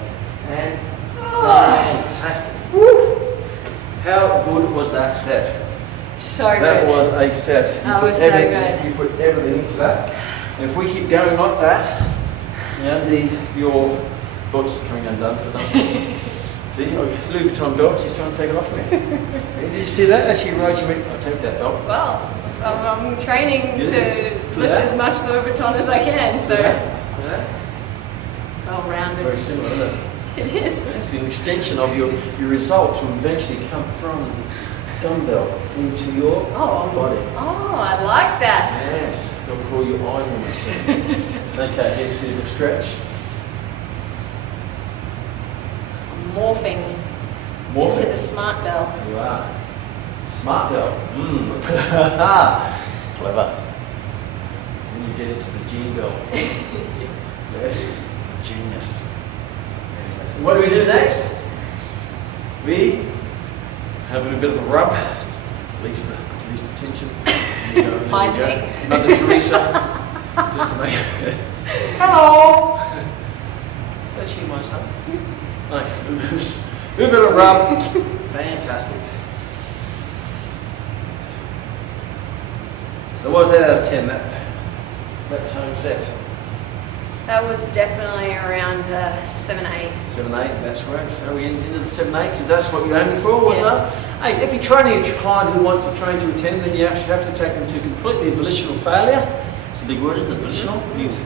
And fantastic. Woo! How good was that set? So That good. was a set. That put was so everything- good. You put everything into that. And if we keep going like that, your boots are coming undone, so don't. See, oh, it's Louis Vuitton belt, she's trying to take it off me. Did you see that? As she rode, she went, I'll take that belt. Well, I'm training Yes. to lift Yeah. as much Louis Vuitton as I can, so Yeah. well rounded. Very similar, isn't it? It is. It's an extension of your results will eventually come from the dumbbell into your body. Oh, I like that. Yes, they'll call you Iron Woman soon. Okay, here's a little stretch. Morphing into the smart bell. You are. Smart girl. Clever. Then you get into the G bell. Yes, genius. What do we do next? We have a bit of a rub, release the tension. There you go, there Hi, we go. Nick. Mother Teresa, just to make it. Hello! That's you, my son. Okay, a bit of rub. Fantastic. So what was that out of 10, that tone set? That was definitely around 7, 8. 7, 8, that's right. So we into the 7, 8 because that's what you're aiming for, was Yes. that? Hey, if you're training a client who wants to train to attend, then you actually have to take them to completely volitional failure. It's a big word, isn't it? Volitional means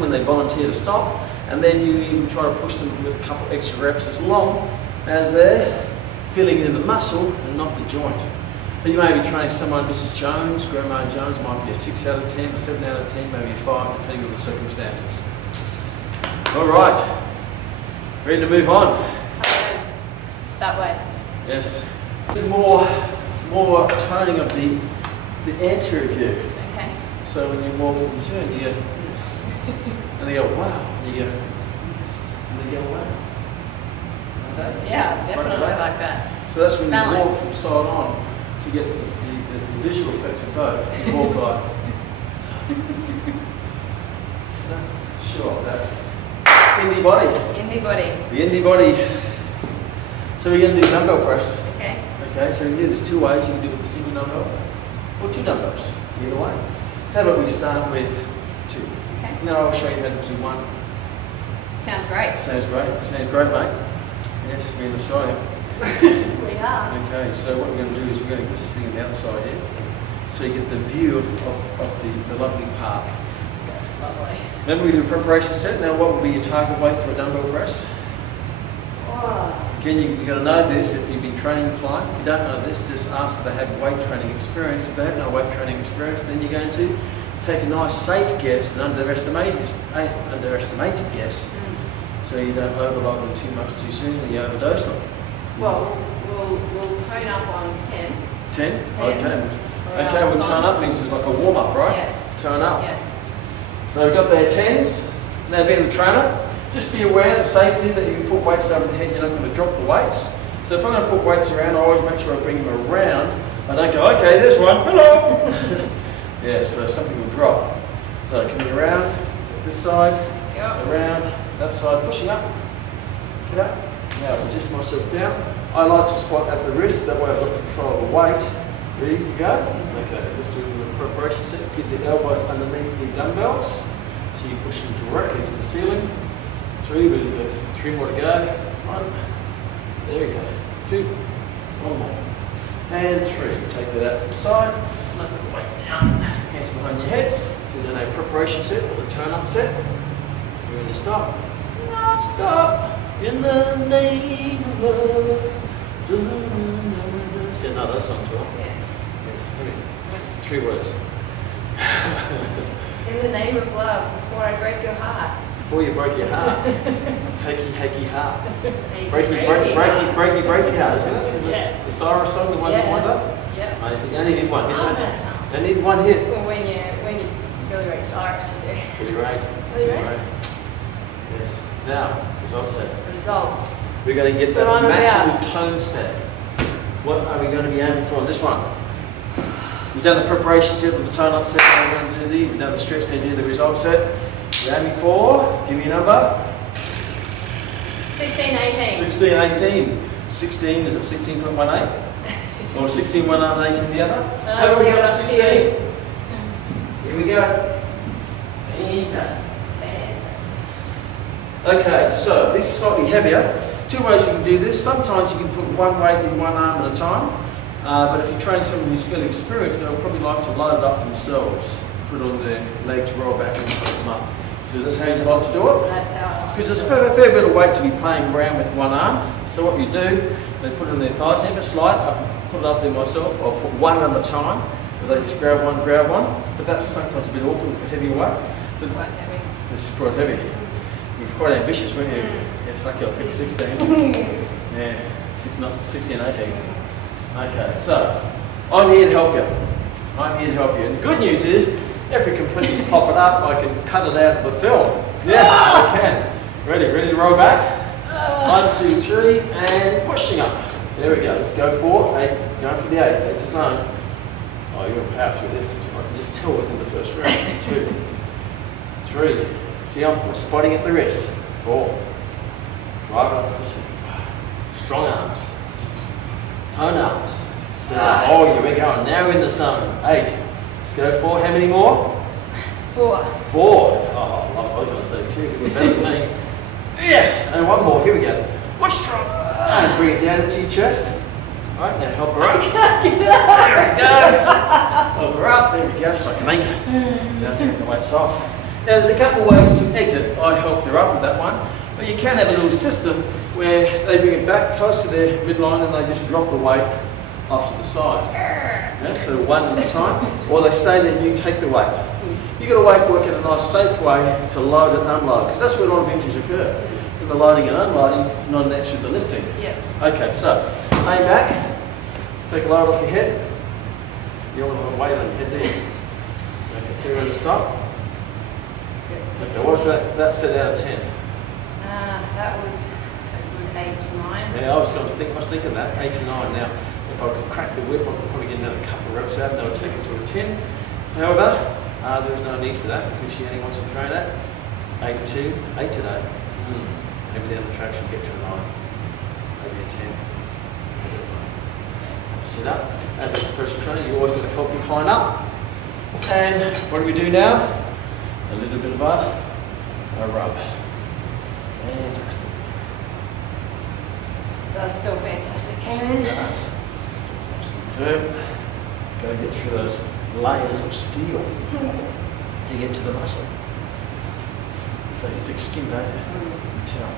when they volunteer to stop, and then you even try to push them with a couple extra reps as long as they're filling in the muscle and not the joint. But you may be training someone, Mrs. Jones, Grandma Jones, might be a 6 out of 10, a 7 out of 10, maybe a 5, depending on the circumstances. All right, ready to move on? That way. Yes. More toning of the anterior view. Okay. So when you walk in turn, you go, yes. And they go, wow. And you go, yes. And they go, wow. Okay? Yeah, definitely Front and back. like that. So that's when you walk Balance. from side on to get the visual effects of both. You walk like, sure, that. Indie body. Indie body. The indie body. So we're going to do dumbbell press. Okay. Okay, so you can do this 2 ways. You can do it with a single dumbbell or 2 dumbbells, either way. So how about we start with 2? Okay. And then I'll show you how to do 1. Sounds great. Sounds great. Sounds great, mate. Yes, we're in Australia. We are. Okay, so what we're going to do is we're going to put this thing on the other side here. So you get the view of the lovely park. That's lovely. Then we do a preparation set. Now what would be your target weight for a dumbbell press? Oh. Again, you've got to know this if you've been training a client. If you don't know this, just ask if they have weight training experience. If they have no weight training experience, then you're going to take a nice safe guess, an underestimated guess, so you don't overload them too much too soon and you overdose them. Well, we'll tone up on 10. 10? Tens. Okay. For Okay, our well fun. turn up means it's like a warm up, right? Yes. Turn up. Yes. So we've got their 10s. Now being a trainer, just be aware of the safety that you can put weights over the head, you're not going to drop the weights. So if I'm going to put weights around, I always make sure I bring them around. I don't go, okay, there's one, hello! Yeah, so something will drop. So coming around, this side, Yep. around, that side, pushing up. Okay. Now adjust myself down. I like to spot at the wrist, that way I've got control of the weight. Ready to go? Okay, let's do the preparation set. Get the elbows underneath the dumbbells. So you push them directly to the ceiling. 3, really good. 3 more to go. 1. There we go. 2. 1 more. And 3. Take that out to the side. Let the weight down. Hands behind your head. So we're doing a preparation set or the turn up set. So we're going to stop. Stop. In the name of love. See, no, those songs, right? Yes. Yes. It's 3 words. In the name of love, before I break your heart. Before you break your heart. Hakey, hakey heart. Breaky, Breaky, breaky heart, isn't it? Is Yes. it the Cyrus song, the one that wind up? Yep. I think you only need 1 hit. Love don't you? that song. I need 1 hit. Well, when you Billy Ray Cyrus, you do. Really great. Billy Ray? Yes. Now, result set. Results. We're going to get That's what that I'm maximum tone set. What are we going to be aiming for on this one? We've done the preparation set with the tone up set. We're going to do we've done the stretch, then do the result set. We're aiming for, give me a number. 16, 18. 16, 18. 16, is it 16.18? Or 16 one arm and 18 the other? How do we leave go it for up to 16? Here we go. Fantastic. Fantastic. Okay, so this is slightly heavier. 2 ways we can do this. Sometimes you can put 1 weight in 1 arm at a time. But if you're training someone who's fairly experienced, they'll probably like to load it up themselves. Put it on their legs, roll back and put them up. So is this how you like to do it? That's how I Because there's a fair bit of weight to be playing around with 1 arm. So what you do, they put it on their thighs. And if it's light, I can put it up there myself. I'll put 1 at a time. But they just grab one. But that's sometimes a bit awkward with heavy weight. This is quite heavy. This is quite heavy. You're quite ambitious, weren't you? It's lucky I picked 16. Yeah, 16, 18. Okay, so I'm here to help you. I'm here to help you. And the good news is, if we completely pop it up, I can cut it out of the film. Yes, I can. Ready to roll back? 1, 2, 3, and pushing up. There we go. Let's go for 8. Going for the 8. That's the zone. Oh, you're going to power through this. I can just tell within the first round. 2, 3. See, I'm spotting at the wrist. 4. Drive it up to the 6. Strong arms. 6. Tone arms. 7. Oh, here we go. Now we're in the zone. 8. Let's go 4. How many more? 4. 4. Oh, I was going to say 2. You're better than me. Yes. And 1 more. Here we go. Push strong. And bring it down into your chest. All right, now help her up. There we go. Help her up. There we go. So I can make it. Now take the weights off. Now there's a couple of ways to exit. I helped her up with that one. But you can have a little system where they bring it back close to their midline and they just drop the weight off to the side. Yeah, so one at a time, or they stay there and you take the weight. You've got to work in a nice safe way to load and unload, because that's where a lot of injuries occur. In the loading and unloading, not actually the lifting. Yeah. Okay, so lay back, take a load off your head. You don't want to weight on your head there. Okay, 2 ready to stop. That's good. Okay, what's that? That's set out of 10. That was a good 8 to 9. Yeah, I was thinking that, 8 to 9. Now, if I could crack the whip, I could probably get another couple of reps out and I would take it to a 10. However, there's no need for that because she only wants to train at 8 to 8 today. Maybe down the track she'll get to a 9, maybe a 10. Is it fine? Sit up. As a personal trainer, you're always going to help you climb up. And what do we do now? A little bit of a rub. Fantastic. Does feel fantastic, Karen. It does. Verb. Got to get through those layers of steel to get to the muscle. Very thick skin, don't you? You can tell.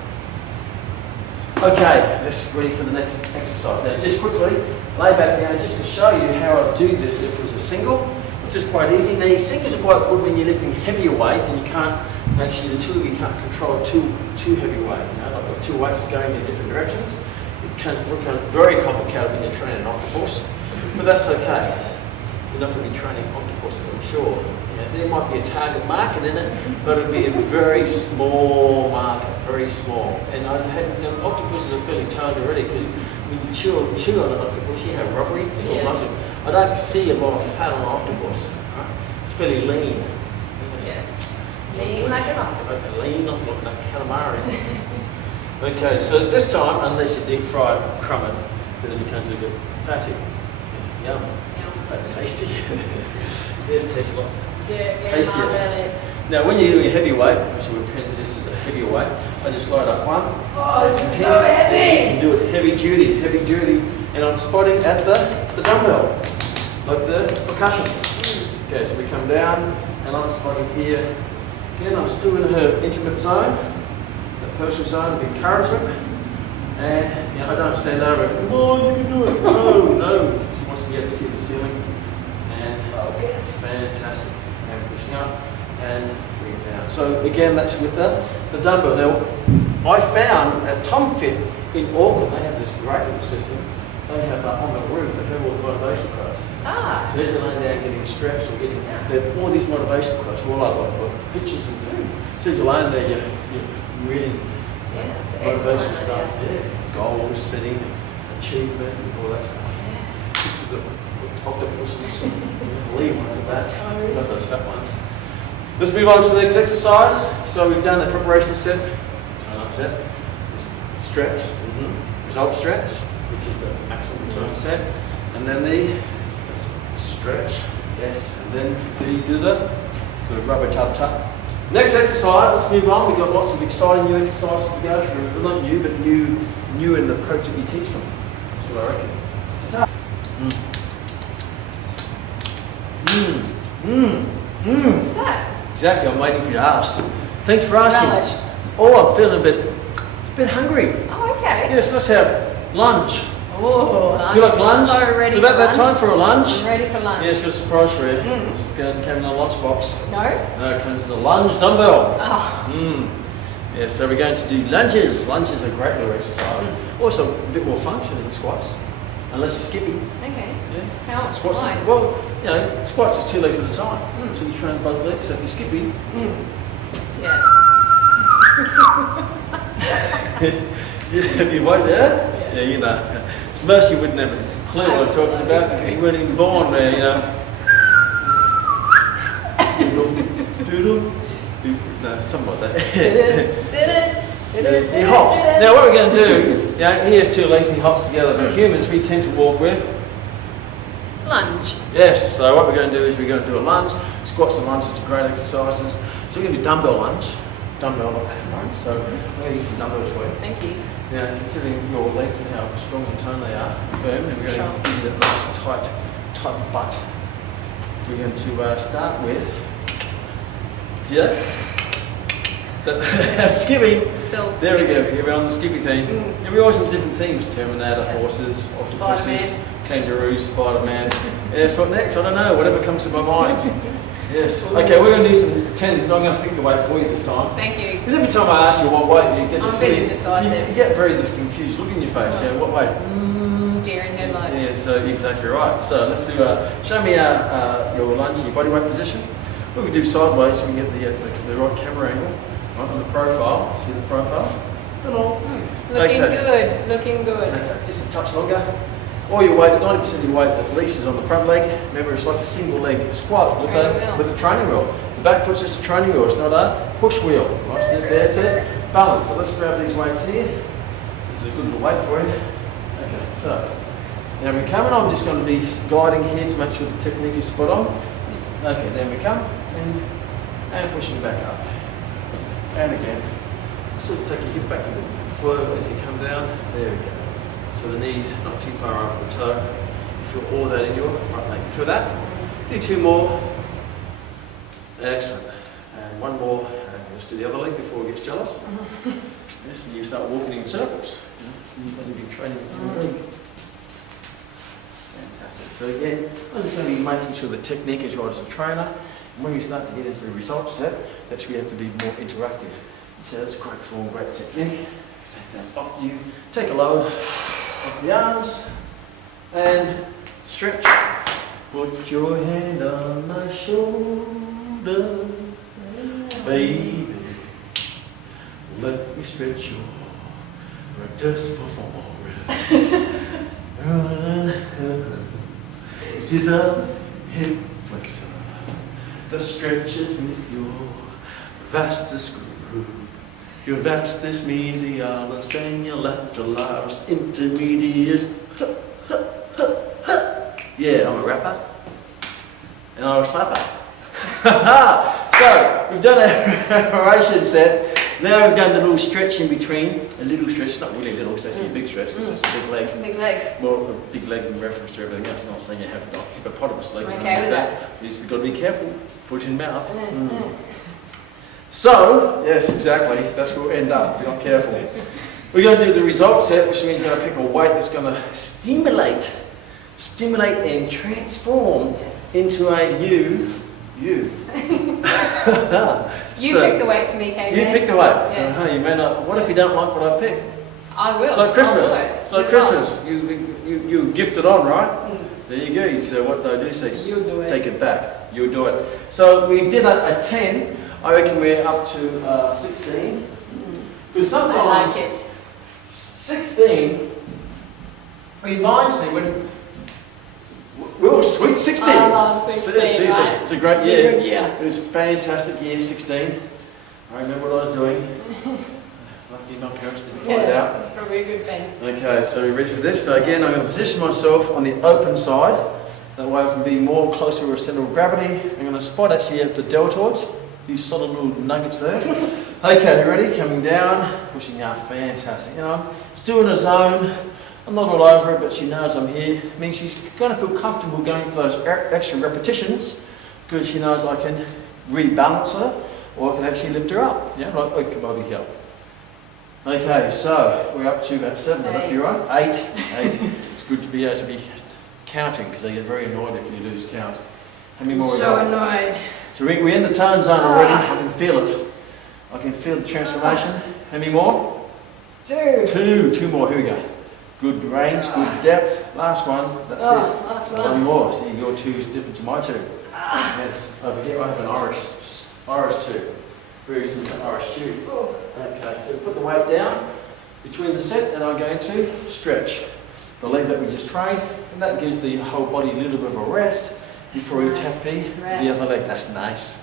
Okay, let's ready for the next exercise. Now, just quickly, lay back down just to show you how I do this if it was a single, which is quite easy. Now, singles are quite good when you're lifting heavier weight and you can't, actually the two of you can't control too heavy weight. You know, like the two weights going in different directions. It becomes very complicated when you're training octopus, but that's okay. You're not going to be training octopus, I'm sure. Yeah, there might be a target market in it, but it'll be a very small market, very small. And octopuses are fairly toned already because when you chew on an octopus, you have rubbery, sort of muscle. I don't see a lot of fat on an octopus. Right? It's fairly lean. Lean like an octopus. Lean, not like a calamari. Okay, so this time, unless you deep fry it, crumb it, then it becomes a bit fatty. Yum. But tasty. Yes, tastes like tastier. Now, when you're doing a heavy weight, which we pretend this is a heavier weight, I just load up one. Oh, it's so heavy. You can do it heavy duty, and I'm spotting at the dumbbell, like the percussions. Okay, so we come down, and I'm spotting here. Again, I'm still in her intimate zone, the personal zone of encouragement, and I don't stand over and come on, you can do it. No. She wants to be able to see the ceiling, and Focus. fantastic. And pushing up and bring it down. So again, that's with the dumbbell. Now, I found at Tom Fit in Auckland, they have this great little system. They have on the roof, they have all the motivation quotes. So there's a laying down getting stretched or getting all these motivation quotes, all like pictures and food. So as you're laying there, you're really motivational stuff. Yeah, goals setting, achievement, and all that stuff. Pictures of octopuses, lean ones of that, not those fat ones. Let's move on to the next exercise. So we've done the preparation set, turn up set, stretch, result stretch, which is the maximum turn set, and then the stretch, yes, and then you do the rubber tub. Next exercise, let's move on. We've got lots of exciting new exercises to go through. Well, not new, but new in the approach that we teach them. That's what I reckon. What's that? Exactly, I'm waiting for you to ask. Thanks for asking. Relish. Oh, I'm feeling a bit hungry. Oh, okay. Yes, let's have lunch. Oh, Feel like lunch? So ready It's about for that lunch. time for a lunch. I'm ready for lunch. Yes, got a surprise for you. This goes and came in a lunchbox. No? No, it comes in a lunge dumbbell. Oh, Yeah, so we're going to do lunges. Lunges are a great little exercise. Also a bit more function in the squats, unless you're skipping. okay. Yeah. How? Squats, Why? well, squats is 2 legs at a time. So you train both legs. So if you're skipping, Yeah. if you wait there, yeah, you know. Most of you wouldn't have a clue what I'm talking about because you weren't even born there, Doodle. No, something like that. He hops. Now what we're going to do, he has 2 legs and he hops together. But humans, we tend to walk with Lunge. yes. So what we're going to do is we're going to do a lunge. Squats and lunges are great exercises. So we're going to do dumbbell lunge. Dumbbell like that, right? So I'm going to use some dumbbells for you. Thank you. Now, considering your legs and how strong and toned they are, firm, and we're going to give you that nice tight butt. We're going to start with, Skippy. Still. There we skipping. go. We're on the Skippy theme. Mm. Yeah, we always have different themes: Terminator, Yeah. horses, Spider-Man. octopuses, kangaroos, Spider-Man. Yes, what next? I don't know. Whatever comes to my mind. Yes. Okay, we're going to do some attendance. I'm going to pick the weight for you this time. Thank you. Because every time I ask you what weight, you get I'm this a bit really- indecisive. You get very this confused look in your face. Yeah, what weight? Deer in headlights. Yeah, so exactly right. So let's do. Show me your lunge, your body weight position. We can do sideways so we can get the right camera angle. Right on the profile. See the profile. Hello. Looking Okay. good. Looking good. Just a touch longer. All your weight, 90% of your weight at least is on the front leg. Remember, it's like a single leg squat with Training wheel. a training wheel. The back foot's just a training wheel. It's not a push wheel. Right, so just there to balance. So let's grab these weights here. This is a good little weight for you. Okay, so now we come, and I'm just going to be guiding here to make sure the technique is spot on. Okay, there we come, and pushing back up, and again. Just sort of take your hip back a little further as you come down. There we go. So the knees not too far over the toe. You feel all that in your front leg. You feel that? Do two more. Excellent. And one more. And let's do the other leg before it gets jealous. Yes, and you start walking in circles. You've only been training for a week. Fantastic. So again, I'm just going to be making sure the technique is right as a trainer. And when we start to get into the results set, that's where we have to be more interactive. So that's great form, great technique. Take that off you. Take a load off the arms and stretch. Put your hand on my shoulder, baby. Let me stretch your practice performance. It is a hip flexor that stretches with your vastus group. Your vastus medialis and your lateralis intermedius. Yeah, I'm a rapper. And I'm a slapper. So, we've done a preparation set. Now we've done the little stretch in between. A little stretch, it's not really little, it's actually a big stretch, because it's a big leg. Big leg. Well, a big leg in reference to everything else, not saying you have got hippopotamus legs. Okay with that. We've got to be careful. Foot in mouth. So, yes, exactly. That's where we'll end up if you're not careful. We're going to do the result set, which means we're going to pick a weight that's going to stimulate and transform into a new you. You pick the weight for me, Kate. You pick the weight. Yeah. You may not. What if you don't like what I pick? I will. So Christmas. I'll do it. So Good Christmas. You gifted on, right? luck. There you go. So what do I do? Say, You do it. take it back. You do it. So we did a 10. I reckon we're up to 16. Because I sometimes like it. 16 reminds me when we were sweet 16. I love 16, Seriously, right? it's a great It's a year. good year. It was a fantastic year, 16. I remember what I was doing. Lucky my parents didn't find Yeah, out. that's probably a good thing. Okay, so you ready for this? So again, I'm going to position myself on the open side. That way I can be more closer to a centre of gravity. I'm going to spot actually at the deltoids. These solid little nuggets there. Okay, you ready? Coming down, pushing up. Fantastic. You know, it's doing a zone. I'm not all over it, but she knows I'm here. It means she's going to feel comfortable going for those extra repetitions because she knows I can rebalance her or I can actually lift her up. Yeah, like I come over here. Okay, so we're up to about 7. Would that be right? 8. It's good to be able to be counting because they get very annoyed if you lose count. How many more we So got? annoyed. So we're in the tone zone already. I can feel it. I can feel the transformation. How many more? 2. 2 more. Here we go. Good range, good depth. Last one. That's it. Last One one. more. See, your 2 is different to my 2. Yes. Over here I have an Irish 2. Very similar to Irish 2. Oh. Okay, so put the weight down between the set and I'm going to stretch the leg that we just trained, and that gives the whole body a little bit of a rest before you tap the other leg. That's nice.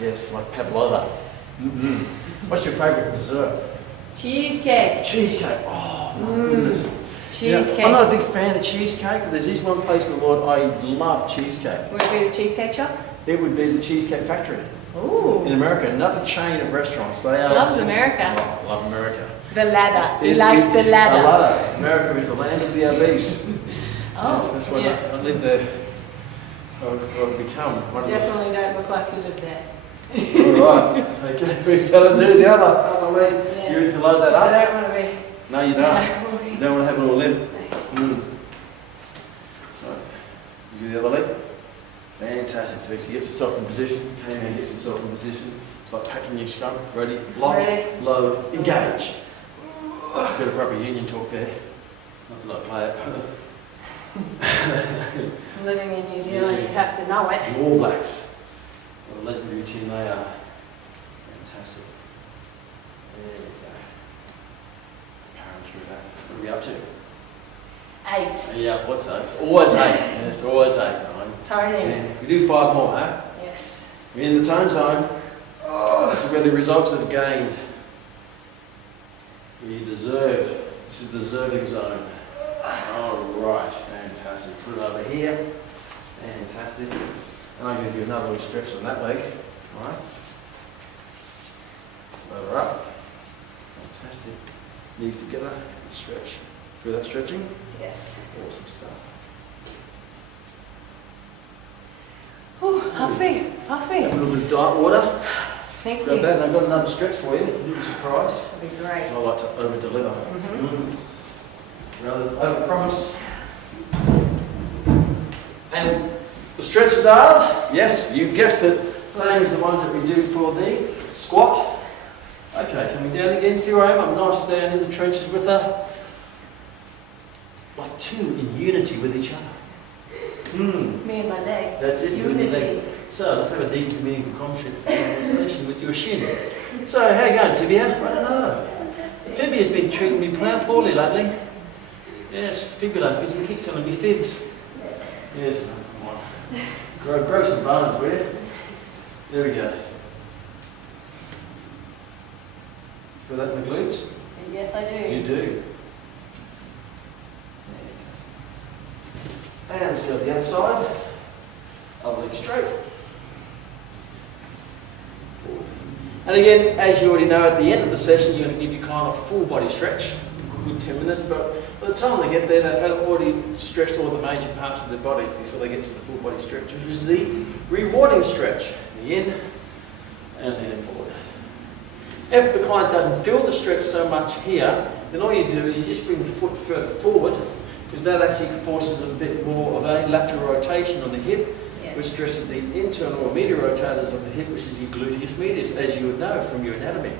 Yes, like pavlova. What's your favourite dessert? Cheesecake. Cheesecake. Oh my goodness. Cheesecake. Yeah, I'm not a big fan of cheesecake, but there's this one place in the world I love cheesecake. Would it be the Cheesecake Shop? It would be the Cheesecake Factory Ooh. in America. Another chain of restaurants. They are. Loves America. Oh, I love America. The ladder. He It- likes it- the ladder. I love it. America is the land of the obese. Oh, Yes, that's what yeah. I live there. I've become one of the. Definitely don't look like you live there. Alright, okay, we've got to do the other leg. Yes. You need to load that I up? don't want to be. No, you don't. You don't want to have it all in. Mm. Right. Do the other leg. Fantastic. So he gets himself in position. And gets himself in position. It's like packing your skunk. Ready, lock, Ready. load, engage. Bit of rubber union talk there. Not that I play it. Living in New Zealand, you have to know it. The All Blacks. What a legendary team they are. Fantastic. There we go. Powering through that. What are we up to? 8. Yeah, I thought so. It's always 8. Yeah, it's always 8. 9, Tony. 10. We do 5 more, huh? Yes. We're in the tone zone. This is where the results are gained. You deserve. This is the deserving zone. Alright, fantastic. Put it over here. Fantastic. And I'm going to do another little stretch on that leg. Alright. Load her up. Fantastic. Knees together. Stretch. Feel that stretching? Yes. Awesome stuff. Ooh, huffy, huffy. Have a little bit of diet water. Thank Grab you. that, and I've got another stretch for you. You'll be surprised. That'd be great. So I like to over deliver. Mhm. Rather than over promise. And the stretches are, yes, you've guessed it, same as the ones that we do for the squat. Okay, coming down again, see where I am? I'm nice down in the trenches with her. Like two in unity with each other. Me and my legs. That's it, you and your leg. Unity. So let's have a deep, meaningful conversation with your shin. So how you going, Tibia? I don't know. Phoebe has been treating me poorly lately. Yes, fibula, because he keeps telling me fibs. Yes, come on. Grow some bones, will you? There we go. Feel that in the glutes? Yes, I do. You do. And let's go to the other side. Other leg straight. Forward. And again, as you already know, at the end of the session, you're going to give you kind of full body stretch, a good 10 minutes, but by the time they get there, they've had already stretched all the major parts of their body before they get to the full body stretch, which is the rewarding stretch. The in and then forward. If the client doesn't feel the stretch so much here, then all you do is you just bring the foot further forward, because that actually forces a bit more of a lateral rotation on the hip, Yes. which stresses the internal or medial rotators of the hip, which is your gluteus medius, as you would know from your anatomy.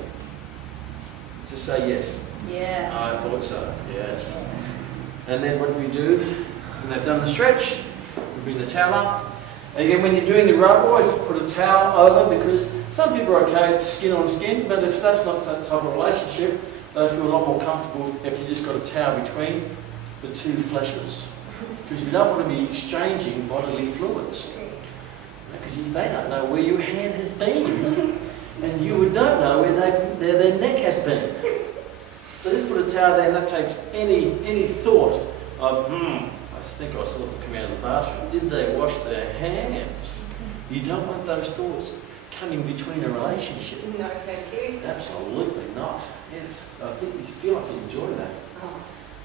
Just say yes. Yes. I thought so, yes. Yes. And then what we do, when they've done the stretch, we bring the towel up. Again, when you're doing the rub, always put a towel over, because some people are okay with skin on skin, but if that's not that type of relationship, they feel a lot more comfortable if you just got a towel between the two fleshes. Because we don't want to be exchanging bodily fluids. Because they don't know where your hand has been. And you would don't know where their neck has been. So just put a towel there, and that takes any thought of, I think I saw them come out of the bathroom. Did they wash their hands? You don't want those thoughts coming between a relationship. No, thank you. Absolutely not. Yes. So I think you feel like you enjoy that. Oh,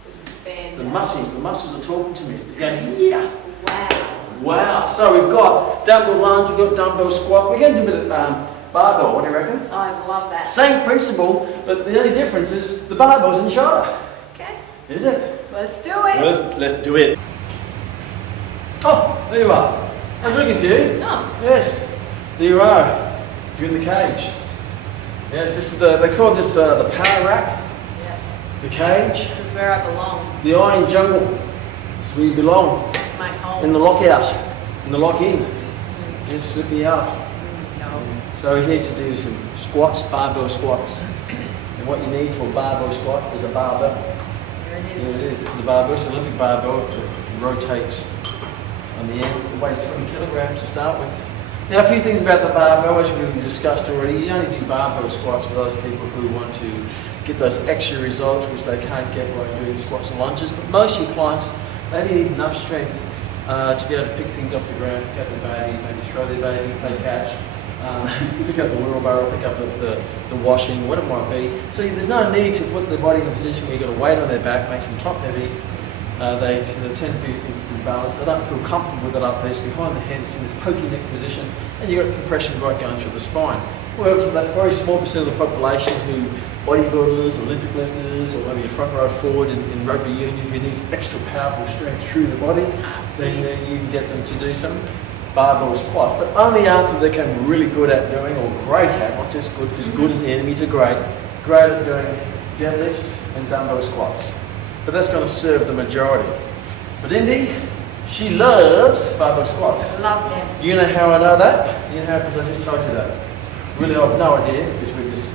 this is fantastic. The muscles are talking to me. They're going, yeah. Wow. Wow. So we've got dumbbell lunge, we've got dumbbell squat. We're going to do a bit of barbell. What do you reckon? I love that. Same principle, but the only difference is the barbell's in the shoulder. Okay, Is it? let's do it. Let's do it. Oh, there you are. I was looking for you. Oh, Yes, there you are. You're in the cage. Yes, this is they call this the power rack, yes. the cage, This is where I belong. the iron jungle. This is where you belong. This is my home. In the lockout, in the lock-in. Just slip me out. No. So we're here to do some squats, barbell squats. And what you need for a barbell squat is a barbell. Here it Here it is. is. This is the barbell. It's an Olympic barbell. It rotates on the end. It weighs 20 kilograms to start with. Now, a few things about the barbell, as we've discussed already. You only do barbell squats for those people who want to get those extra results which they can't get by doing squats and lunges. But most of your clients, they only need enough strength to be able to pick things off the ground, pick up the baby, maybe throw their baby, play catch, pick up the wheelbarrow, pick up the washing, whatever it might be. So there's no need to put the body in a position where you've got a weight on their back, makes them top heavy. They tend to be be balanced. They don't feel comfortable with it up there. It's behind the head, it's in this pokey neck position, and you've got compression right going through the spine. However, for that very small percent of the population who bodybuilders, Olympic lifters, or maybe a front row forward in rugby union who needs extra powerful strength through the body, then you can get them to do some barbell squats, but only after they become really good at doing, or great at, not just good, because good is the enemy to great at doing deadlifts and dumbbell squats. But that's going to serve the majority. But Indy, she loves barbell squats. Love them. You know how I know that? You know how, because I just told you that. Really, I've no idea, because we're just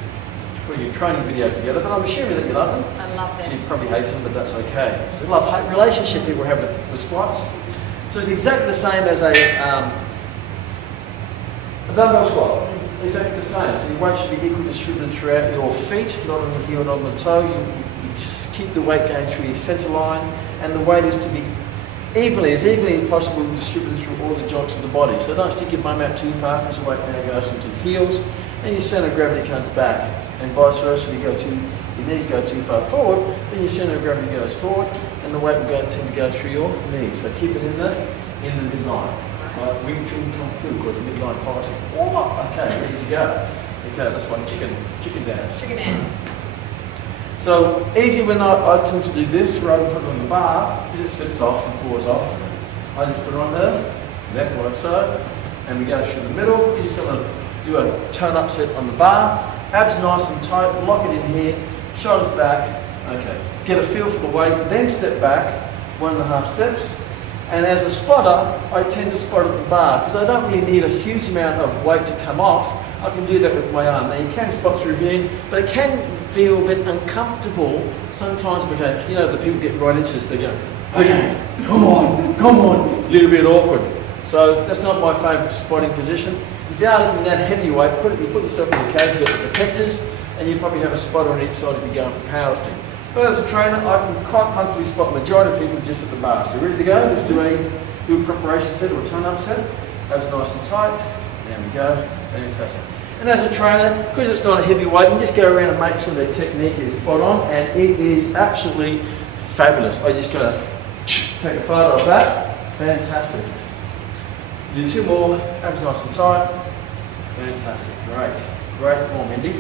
putting a training video together, but I'm assuming that you love them. I love She them. probably hates them, but that's okay. So love-hate relationship people have with squats. So it's exactly the same as a dumbbell squat. Exactly the same. So your weight should be equal distributed throughout your feet, not on the heel, not on the toe. You just keep the weight going through your centre line, and the weight is to be evenly as possible distributed through all the joints of the body. So don't stick your bum out too far, because your weight now goes into the heels, and your centre of gravity comes back. And vice versa, if your knees go too far forward, then your centre of gravity goes forward, and the weight will tend to go through your knees. So keep it in the midline. Like Wing Chun Kung Fu, called the midline fighting. Oh, okay, ready to go. Okay, that's my chicken dance. Chicken dance. So easy when I tend to do this rather than put it on the bar, because it slips off and falls off. I just put it on there, neck like so, and we go through the middle. You're just going to do a turn up set on the bar. Abs nice and tight, lock it in here, shoulders back, okay. Get a feel for the weight, then step back, 1.5 steps. And as a spotter, I tend to spot at the bar, because I don't really need a huge amount of weight to come off. I can do that with my arm. Now you can spot through here, but it can feel a bit uncomfortable sometimes, okay, you know, the people get right into this, they go, okay, come on, a little bit awkward. So that's not my favourite spotting position. If you are lifting that heavy weight, you put yourself in the case, you get the protectors, and you probably have a spotter on each side if you're going for powerlifting. But as a trainer, I can quite comfortably spot the majority of people just at the bar. So ready to go? Let's do a preparation set or a turn-up set. Abs nice and tight. There we go. Fantastic. And as a trainer, because it's not a heavy weight, you just go around and make sure their technique is spot on, and it is absolutely fabulous. I just got to take a photo of that. Fantastic. Do 2 more. Abs nice and tight. Fantastic. Great form, Indy.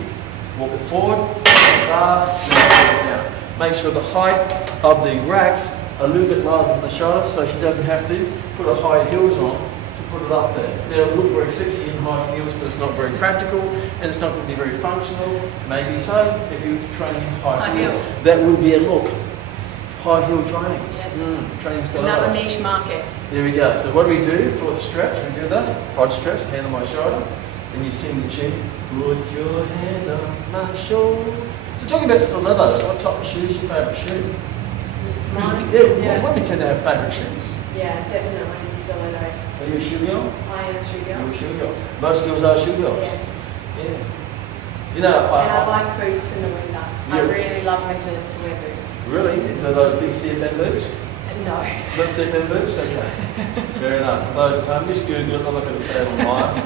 Walk it forward, bar, down. Make sure the height of the racks are a little bit lower than the shoulder, so she doesn't have to put her high heels on to put it up there. Now, it'll look very sexy in high heels, but it's not very practical, and it's not going to be very functional. Maybe so, if you're training in high heels. That would be a look. High heel training. Yes. Training style. Another niche market. There we go. So what do we do for the stretch? We do that. Pod stretch, hand on my shoulder. And you sing the tune. Put your hand on my shoulder. So talking about stilettos, what type of shoe is your favourite shoe? Mine? Yeah. Well, we tend to have favourite shoes. Yeah, definitely stiletto. Are you a shoe girl? I am a shoe girl. You're a shoe girl. Most girls are shoe girls. Yes. Yeah. You know, And I like boots in the winter. I Yeah. really love winter to wear boots. Really? Are those big CFN boots? No. Not CFN boots? Okay. Fair enough. For those at home, just Google it. I'm not going to say it on live.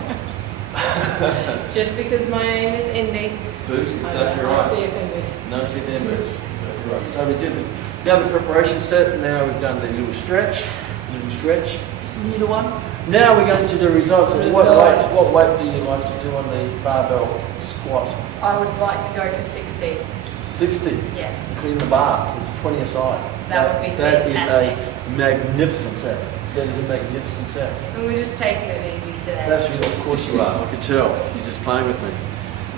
Just because my name is Indy. Boots, exactly I right. see offenders. No CFN boots. Exactly right. So we did the other preparation set. Now we've done the little stretch, just a little one. Now we're going to do results. So what weight do you like to do on the barbell squat? I would like to go for 60. 60, Yes. including the bars. It's 20 aside. That would be That fantastic. is a magnificent set. That is a magnificent set. And we're just taking it easy today. That's really, of course you are. I could tell. She's just playing with me.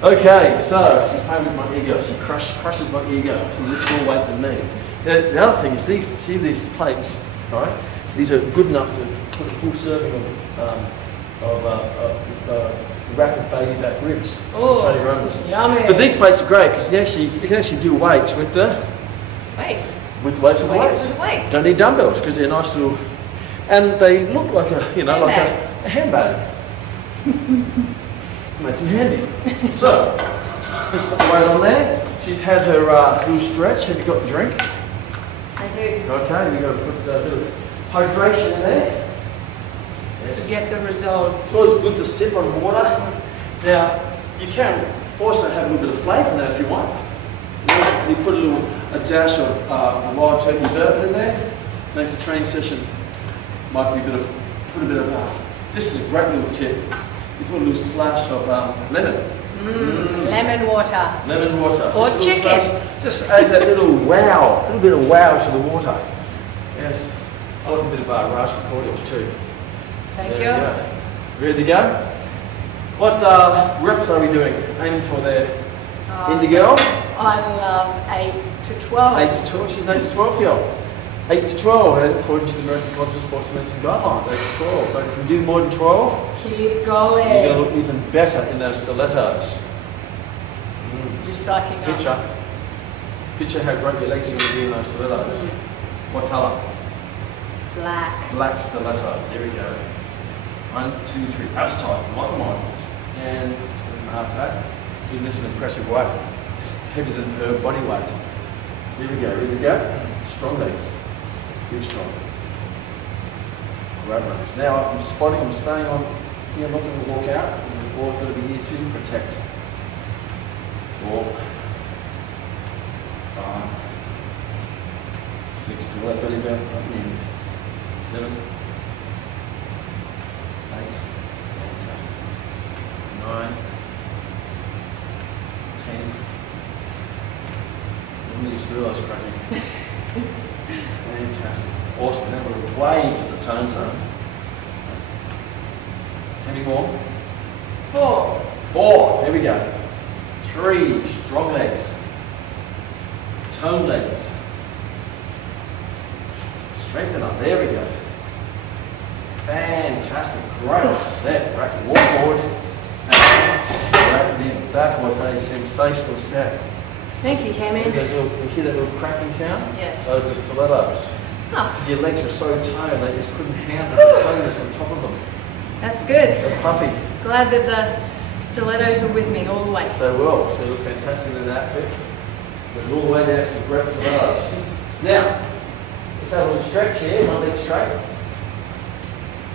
Okay, so she's playing with my ego. She crushes my ego to less more weight than me. The other thing is these plates, all right? These are good enough to put a full serving of rapid baby back ribs. Oh, Tony Roma's. yummy. But these plates are great because you can actually do weights with the Weights. with the weights with the Weights weights. with the weights. Don't need dumbbells because they're nice little, and they look like a handbag. Makes them handy. So let's put the weight on there. She's had her little stretch. Have you got the drink? I do. Okay, we've got to put a bit of hydration in there. To get the results. It's always good to sip on water. Now, you can also have a little bit of flavour in that if you want. You put a dash of wild turkey bourbon in there. Makes the training session might be put a bit of, this is a great little tip. You put a little slash of lemon. Lemon water. Lemon water. Or Just a little chicken. slash. Just adds that little wow, a little bit of wow to the water. Yes. I like a bit of raspberry cordial too. Thank There you. we go. Ready to go? What reps are we doing? Aiming for the Indigo? I love 8 to 12. 8 to 12. She's an 8 to 12 year old. 8 to 12, according to the American College of Sports Medicine Guidelines. 8 to 12. But if you do more than 12, Keep you're going. going to look even better in those stilettos. Just psyching up. Picture how great your legs are going to be in those stilettos. What colour? Black. Black stilettos. There we go. 1, 2, 3. Abs tight. Like mine. And step and a half back. Isn't this an impressive weight? It's heavier than her body weight. Here we go. Here we go. Strong legs. Real strong. Great runners. Now I'm spotting. I'm staying on. Here, I'm not going to walk out. I'm going to be here to protect. 4, 5, 6. Draw that belly button up in. 7, 8. Fantastic. 9, 10. Look at these thrills cracking. Fantastic. Awesome. Now we're way into the tone zone. Any more? 4. 4. There we go. 3. Strong legs. Tone legs. Strengthen up. There we go. Fantastic. Great set. Great. Walk forward. And that was a sensational set. Thank you, Cameron. You hear that little cracking sound? Yes. Those are stilettos. Oh, Your legs were so toned, they just couldn't handle the toneness on top of them. that's good. They're puffy. Glad that the stilettos are with me all the way. They will. So they look fantastic in that outfit. Goes all the way down to the great stilettos. Now, let's have a little stretch here, one leg straight.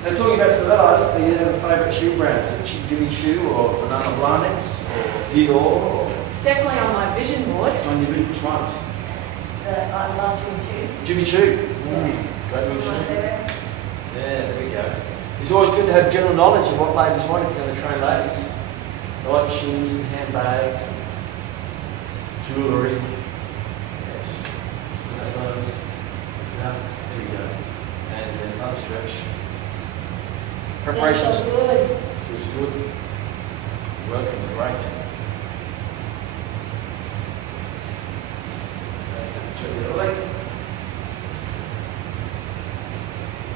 Now talking about stilettos, do you have a favourite shoe brand? Is it Jimmy Choo or Banana Blahniks or Dior or It's definitely on my vision board. which one you been? Which ones? I love Jimmy Choo's. Jimmy Choo. Great little shoe. Yeah, there we go. It's always good to have general knowledge of what ladies want if you're going to train ladies. They like shoes and handbags and jewellery. Yes. Stilettos. There we go. And then another stretch. Preparations. good. Feels good. Working great. Straight the other leg.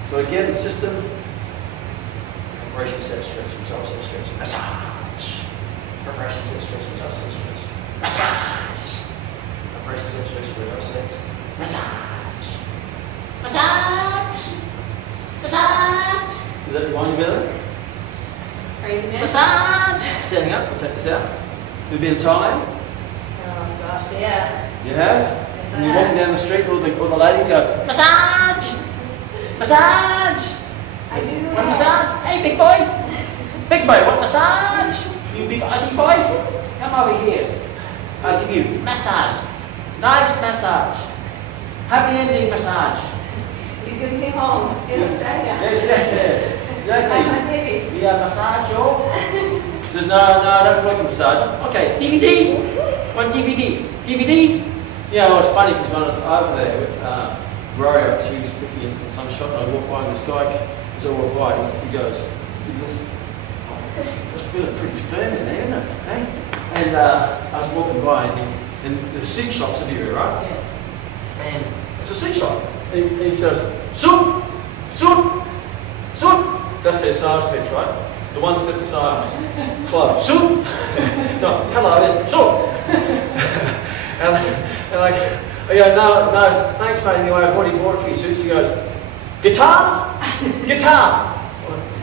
So again, the system. Preparation set stretch, results set stretch, massage. Preparation set stretch, results set stretch, massage. Preparation set stretch, results set, massage. Massage. Massage. Does that remind you of anything? Crazy man. Massage. Standing up, we'll take this out. Have you been Thailand? Oh gosh, yeah. You have? Yes, And I you're walking have. down the street, all the ladies go, massage! Massage! I do Want that. massage? Hey, big boy! Big boy, want massage? You big Aussie boy? Come over here. I'll give you massage. Nice massage. Happy ending massage. You give me home in Australia. Yes, yeah. Like my Exactly. babies. We have massage, yo. So no, I don't like a massage. Okay, DVD. One DVD. DVD. Yeah, well, it's funny because when I was over there with Rory, she was looking at some shot and I walked by and this guy, as I walked by, he goes, oh, that's feeling pretty firm in there, isn't it? Hey? And I was walking by and the suit shops are here, right? Yeah. And it's a suit shop. And he says, suit, suit, suit. That's their size pitch, right? The one step the size. Close. Suit. No, hello, then, suit. and I go, no, thanks, mate. Anyway, I've already bought a few suits. He goes, guitar, guitar,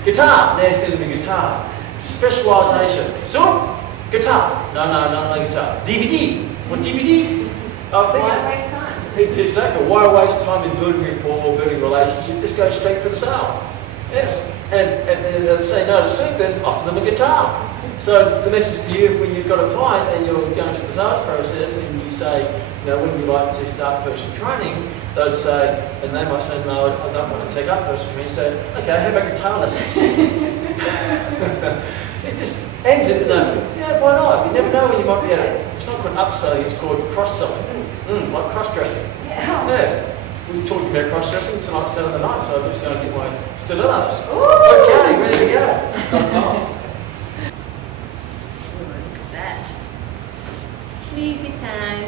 guitar. Now he said to me, guitar. Specialisation. Suit, guitar. No, guitar. DVD. What DVD? I'm thinking. Why waste time? It's exactly. Why waste time in building rapport, building relationship? Just go straight for the sale. Yes. And if they say no to suit, then offer them a guitar. So the message for you, when you've got a client and you're going through the sales process and you say, you know, when you like to start personal training, they'd say, and they might say, no, I don't want to take up personal training. So, okay, how about guitar lessons? It just ends it, no, yeah, why not? You never know when you might be able to. It's not called upselling, it's called cross-selling. Like cross-dressing. Yeah. Yes. We were talking about cross-dressing tonight, Saturday night, so I'm just going to get my stilettos. Ooh. Okay, ready to go. Look at that. Sleepy time.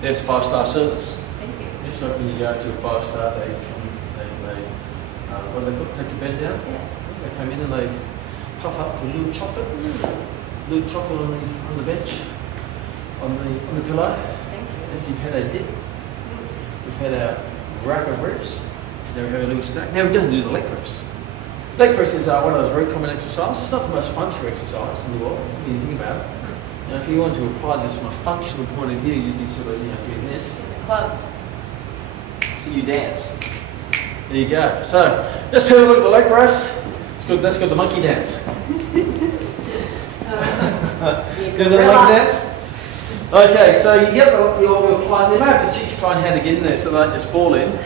There's 5-star service. Thank you. Yes, so when you go to a 5-star, they come and they, what do they put? Take your bed down. Yeah. They come in and they puff up a little chocolate on the bench, on the pillow. Thank you. If you've had a dip, we've had our rack of ribs. Now we have a little snack. Now we don't do the leg press. Leg press is one of those very common exercises. It's not the most functional exercise in the world, when you think about it. Now, if you want to apply this from a functional point of view, you'd be sort of, doing this. Clubs. So you dance. There you go. So let's have a look at the leg press. It's good. That's got the monkey dance. Good little monkey dance. Okay, so you get your client. They may have to teach client how to get in there so they don't just fall in.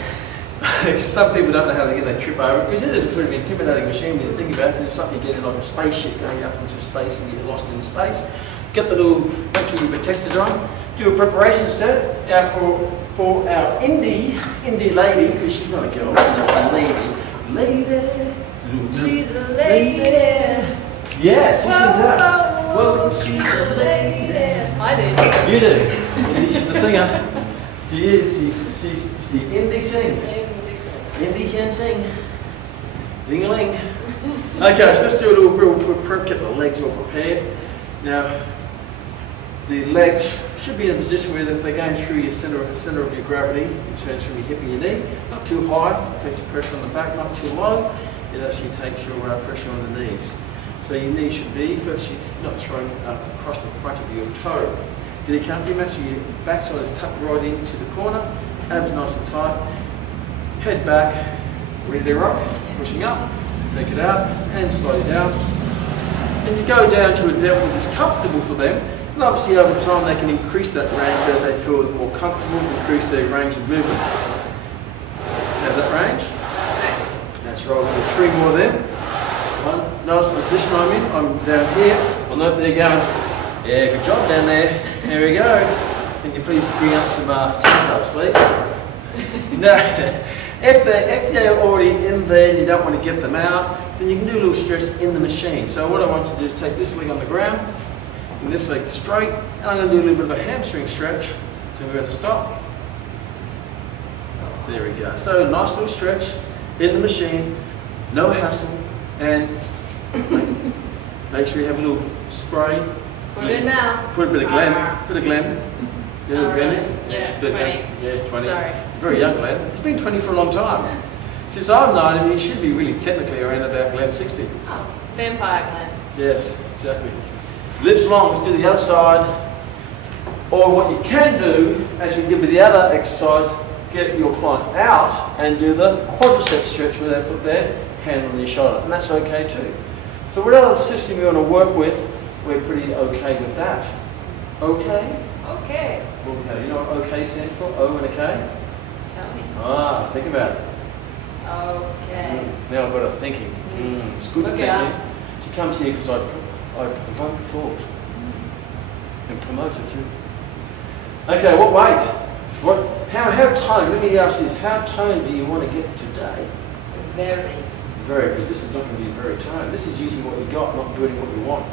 Because some people don't know how to get, they trip over. Because it is a pretty intimidating machine when you think about it. It's something you get in like a spaceship going up into space and get lost in space. Get the little, make sure your protectors on. Do a preparation set for our indie lady, because she's not a girl, she's a lady. She's a lady. Yes, who sings that? Whoa, she's a lady. I do. You do. She's a singer. She is. She's the indie singer. Indie can sing. Ding-a-ling. Okay, so let's do a little real prep, get the legs all prepared. Now, the legs should be in a position where they're going through your center of your gravity, which turns from your hip and your knee. Not too high, takes the pressure on the back, not too low. It actually takes your pressure on the knees. So your knee should be, first you're not throwing across the front of your toe. Get it comfy, make sure your backside is tucked right into the corner, abs nice and tight. Head back, ready to rock, pushing up, take it out, and slide it down. And you go down to a depth that is comfortable for them, and obviously over time they can increase that range as they feel more comfortable, increase their range of movement. Have that range? That's right, we've got 3 more there. One, notice the position I'm in, I'm down here, I know they're going, yeah, good job down there, there we go. Can you please bring up some tacos, please? Now, if they're already in there and you don't want to get them out, then you can do a little stretch in the machine. So what I want you to do is take this leg on the ground, and this leg straight, and I'm going to do a little bit of a hamstring stretch. So we're going to stop. There we go. So nice little stretch in the machine, no hassle, and make sure you have a little spray. Put it in mouth. Put a bit of Glen. You know what Glen is? Yeah, Bit of 20. Glen. Yeah, 20. Sorry. He's very young, Glen. He's been 20 for a long time. Since I've known him, he should be really technically around about Glen 60. Oh, vampire Glen. Yes, exactly. Lives long. Let's do the other side. Or what you can do, as we did with the other exercise, get your client out and do the quadricep stretch where they put their hand on your shoulder. And that's okay too. So whatever system you want to work with, we're pretty okay with that. Okay? Okay. Okay. You know what okay stands for? O and a K? Tell me. Ah, think about it. Okay. Now I've got her thinking. It's good Look thinking. out. She comes here because I provoke thought and promote it too. Okay, what weight? How toned? Let me ask this. How toned do you want to get today? Very. Very, because this is not going to be very toned. This is using what you got, not doing what you want.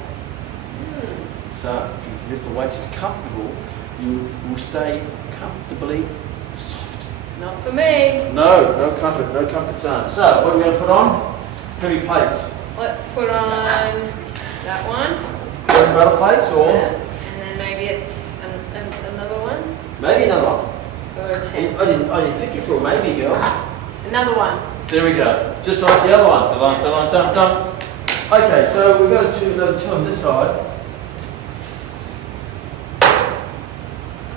So if you lift the weights as comfortable, you will stay comfortably soft. Not for me. No comfort zone. So what are we going to put on? Heavy plates. Let's put on that one. Bread and butter plates or And then maybe another one. maybe another one. Or 10. I didn't pick you for a maybe, girl. Another one. There we go. Just like the other one. Dun, dun, dun, dun. Okay, so we're going to do another 2 on this side.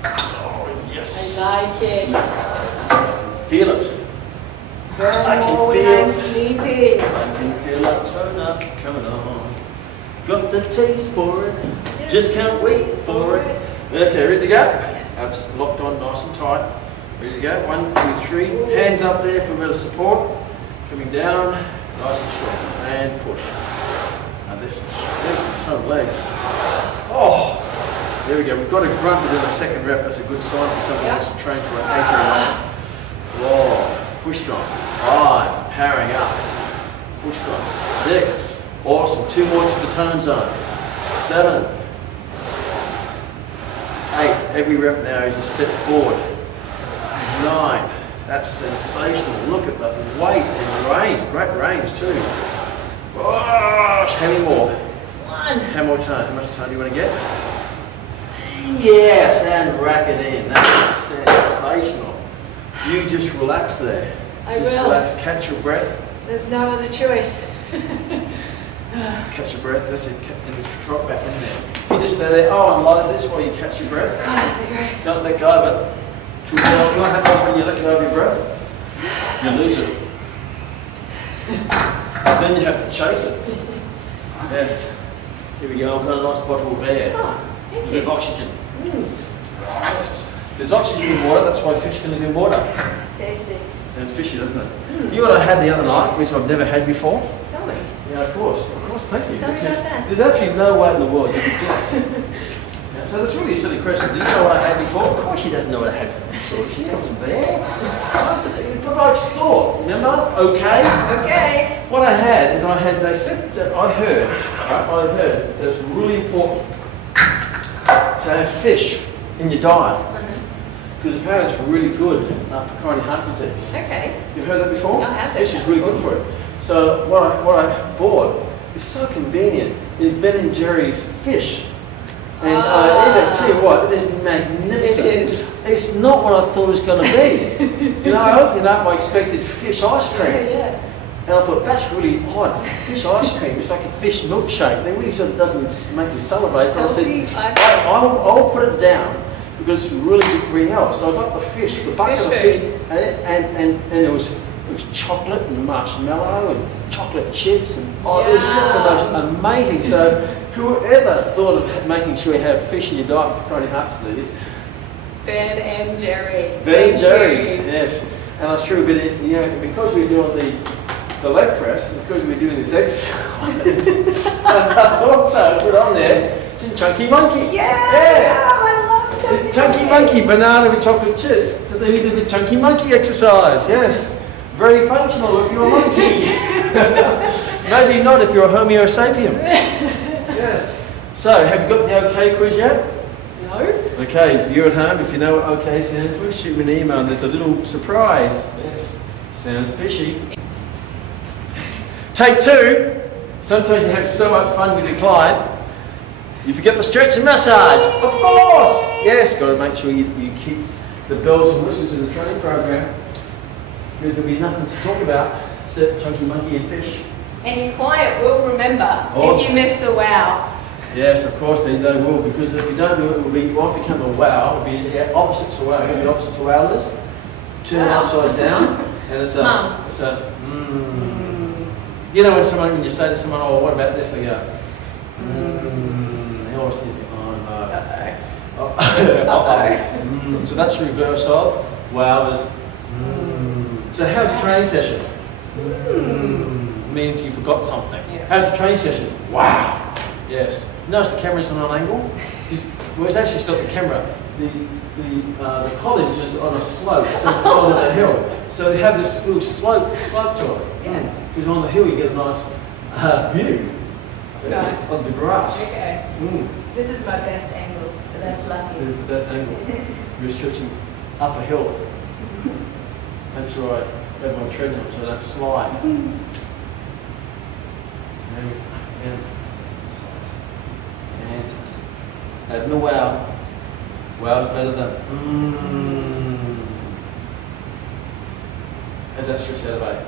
Oh, yes. I like it. I can feel it. I can Oh, when feel- I'm sleepy. I can feel that turn up coming on. Got the taste for it, just can't wait for it. Okay, ready to go? Yes. Abs locked on nice and tight. Ready to go? 1, 2, 3. Hands up there for a bit of support. Coming down, nice and strong. And push. Now there's some toned legs. Oh, there we go. We've got a grunt within the second rep. That's a good sign for someone who wants to train to an anchor line. Whoa, push strong. 5, powering up. Push strong. 6. Awesome. 2 more to the tone zone. 7. 8. Every rep now is a step forward. 9. That's sensational. Look at the weight and range. Great range too. Gosh, how many more? 1. How more tone? How much tone do you want to get? Yes, and rack it in. That's sensational. You just relax there. I Just will. relax. Catch your breath. There's no other choice. Catch your breath. That's it. And just drop back in there. You just stay there. Oh, I'm like this while you catch your breath. Oh, that'd be great. Don't let go of it. You know what happens when you let go of your breath? You lose it. Then you have to chase it. Yes. Here we go. I've got a nice bottle there. Oh, thank With you. oxygen. Yes. There's oxygen in water. That's why fish can live in water. Tasty. Sounds fishy, doesn't it? You know what I had the other night, which I've never had before? Tell me. Yeah, of course, thank you. Tell me about Because that. There's actually no way in the world you could guess. Yeah, so that's really a silly question. Do you know what I had before? Of course she doesn't know what I had before. She wasn't there. It provokes thought, remember? Okay? Okay. What I had is they said that I heard that it's really important to have fish in your diet. Because apparently it's really good for coronary heart disease. Okay. You've heard that before? I have heard Fish that is really good for it. So what I bought is so convenient. Is Ben and Jerry's fish. And I tell you what, it is magnificent. It is. It's not what I thought it was going to be. You know, I opened up, I expected fish ice cream. Yeah. And I thought, that's really odd. Fish ice cream, it's like a fish milkshake. They really sort of doesn't make you salivate. But I said, Healthy ice cream. I'll put it down because it's really good for your health. So I got the fish, the bucket of Fish fish, and it was chocolate and marshmallow and chocolate chips. And it was just the most amazing. So whoever thought of making sure you have fish in your diet for coronary heart disease, Ben and Jerry. Ben and Thank Jerry's, you. yes. And I threw a bit in, you know, because we're doing the leg press, and because we're doing this exercise, I also put on there some Chunky Monkey. Yeah. Oh, I love It's Chunky Monkey, banana with chocolate chips. So then we did the Chunky Monkey exercise, yes. Very functional if you're a monkey. Maybe not if you're a Homo sapien. Yes. So, have you got the OK quiz yet? No. Okay, you're at home. If you know what OK stands for, shoot me an email and there's a little surprise. Yes, sounds fishy. Take 2. Sometimes you have so much fun with your client, you forget the stretch and massage. Of course! Yes, got to make sure you keep the bells and whistles in the training program because there'll be nothing to talk about except Chunky Monkey and fish. And your client will remember Oh. if you missed the wow. Yes, of course they will, because if you don't do it, it won't become a wow. It'll be the opposite to wow. You know the opposite to wow is? Turn it Wow. upside down, and it's a, Mum. it's a, You know when you say to someone, oh, what about this? They go, They always think, oh no. Uh-oh. Uh-oh. So that's the reverse of wow is. So how's the training session? Means you forgot something. Yeah. How's the training session? Wow. Yes. Notice the camera's on an angle. Well, it's actually stopped the camera. The college is on a slope, so it's on a hill. So they have this little slope to it. Yeah. Because on the hill you get a nice view Nice. of the grass. Okay. This is my best angle, so that's It lucky. is the best angle. You're stretching up a hill. Make sure I have my treadmill so I don't slide. And fantastic. Adding the wow. Wow's better than How's that stretch out of 8?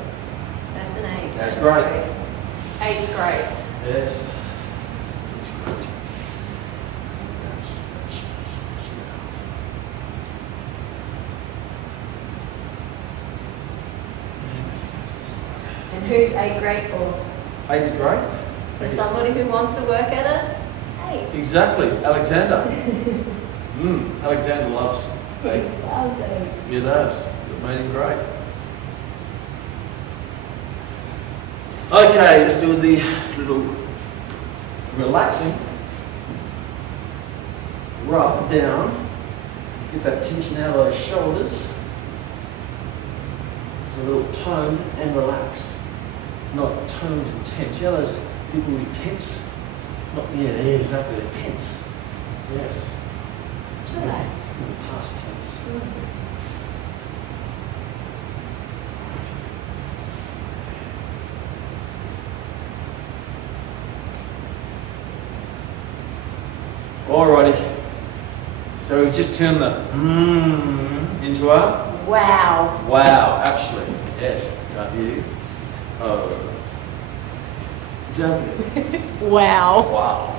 That's an 8. That's great. 8's great. Yes. who's 8 great for? 8 is great. For somebody who wants to work at it? 8. Exactly, Alexander. Alexander loves 8. Loves 8. He does. It made him great. Okay, let's do the little relaxing. Rub down. Get that tension out of those shoulders. It's a little tone and relax. Not toned and tense. Yeah, those people who tense. Not, yeah, exactly. They're tense. Yes. Relax. In the past tense. Alrighty. So we've just turned the into a Wow. wow, absolutely. Yes. W O W. Wow. Wow.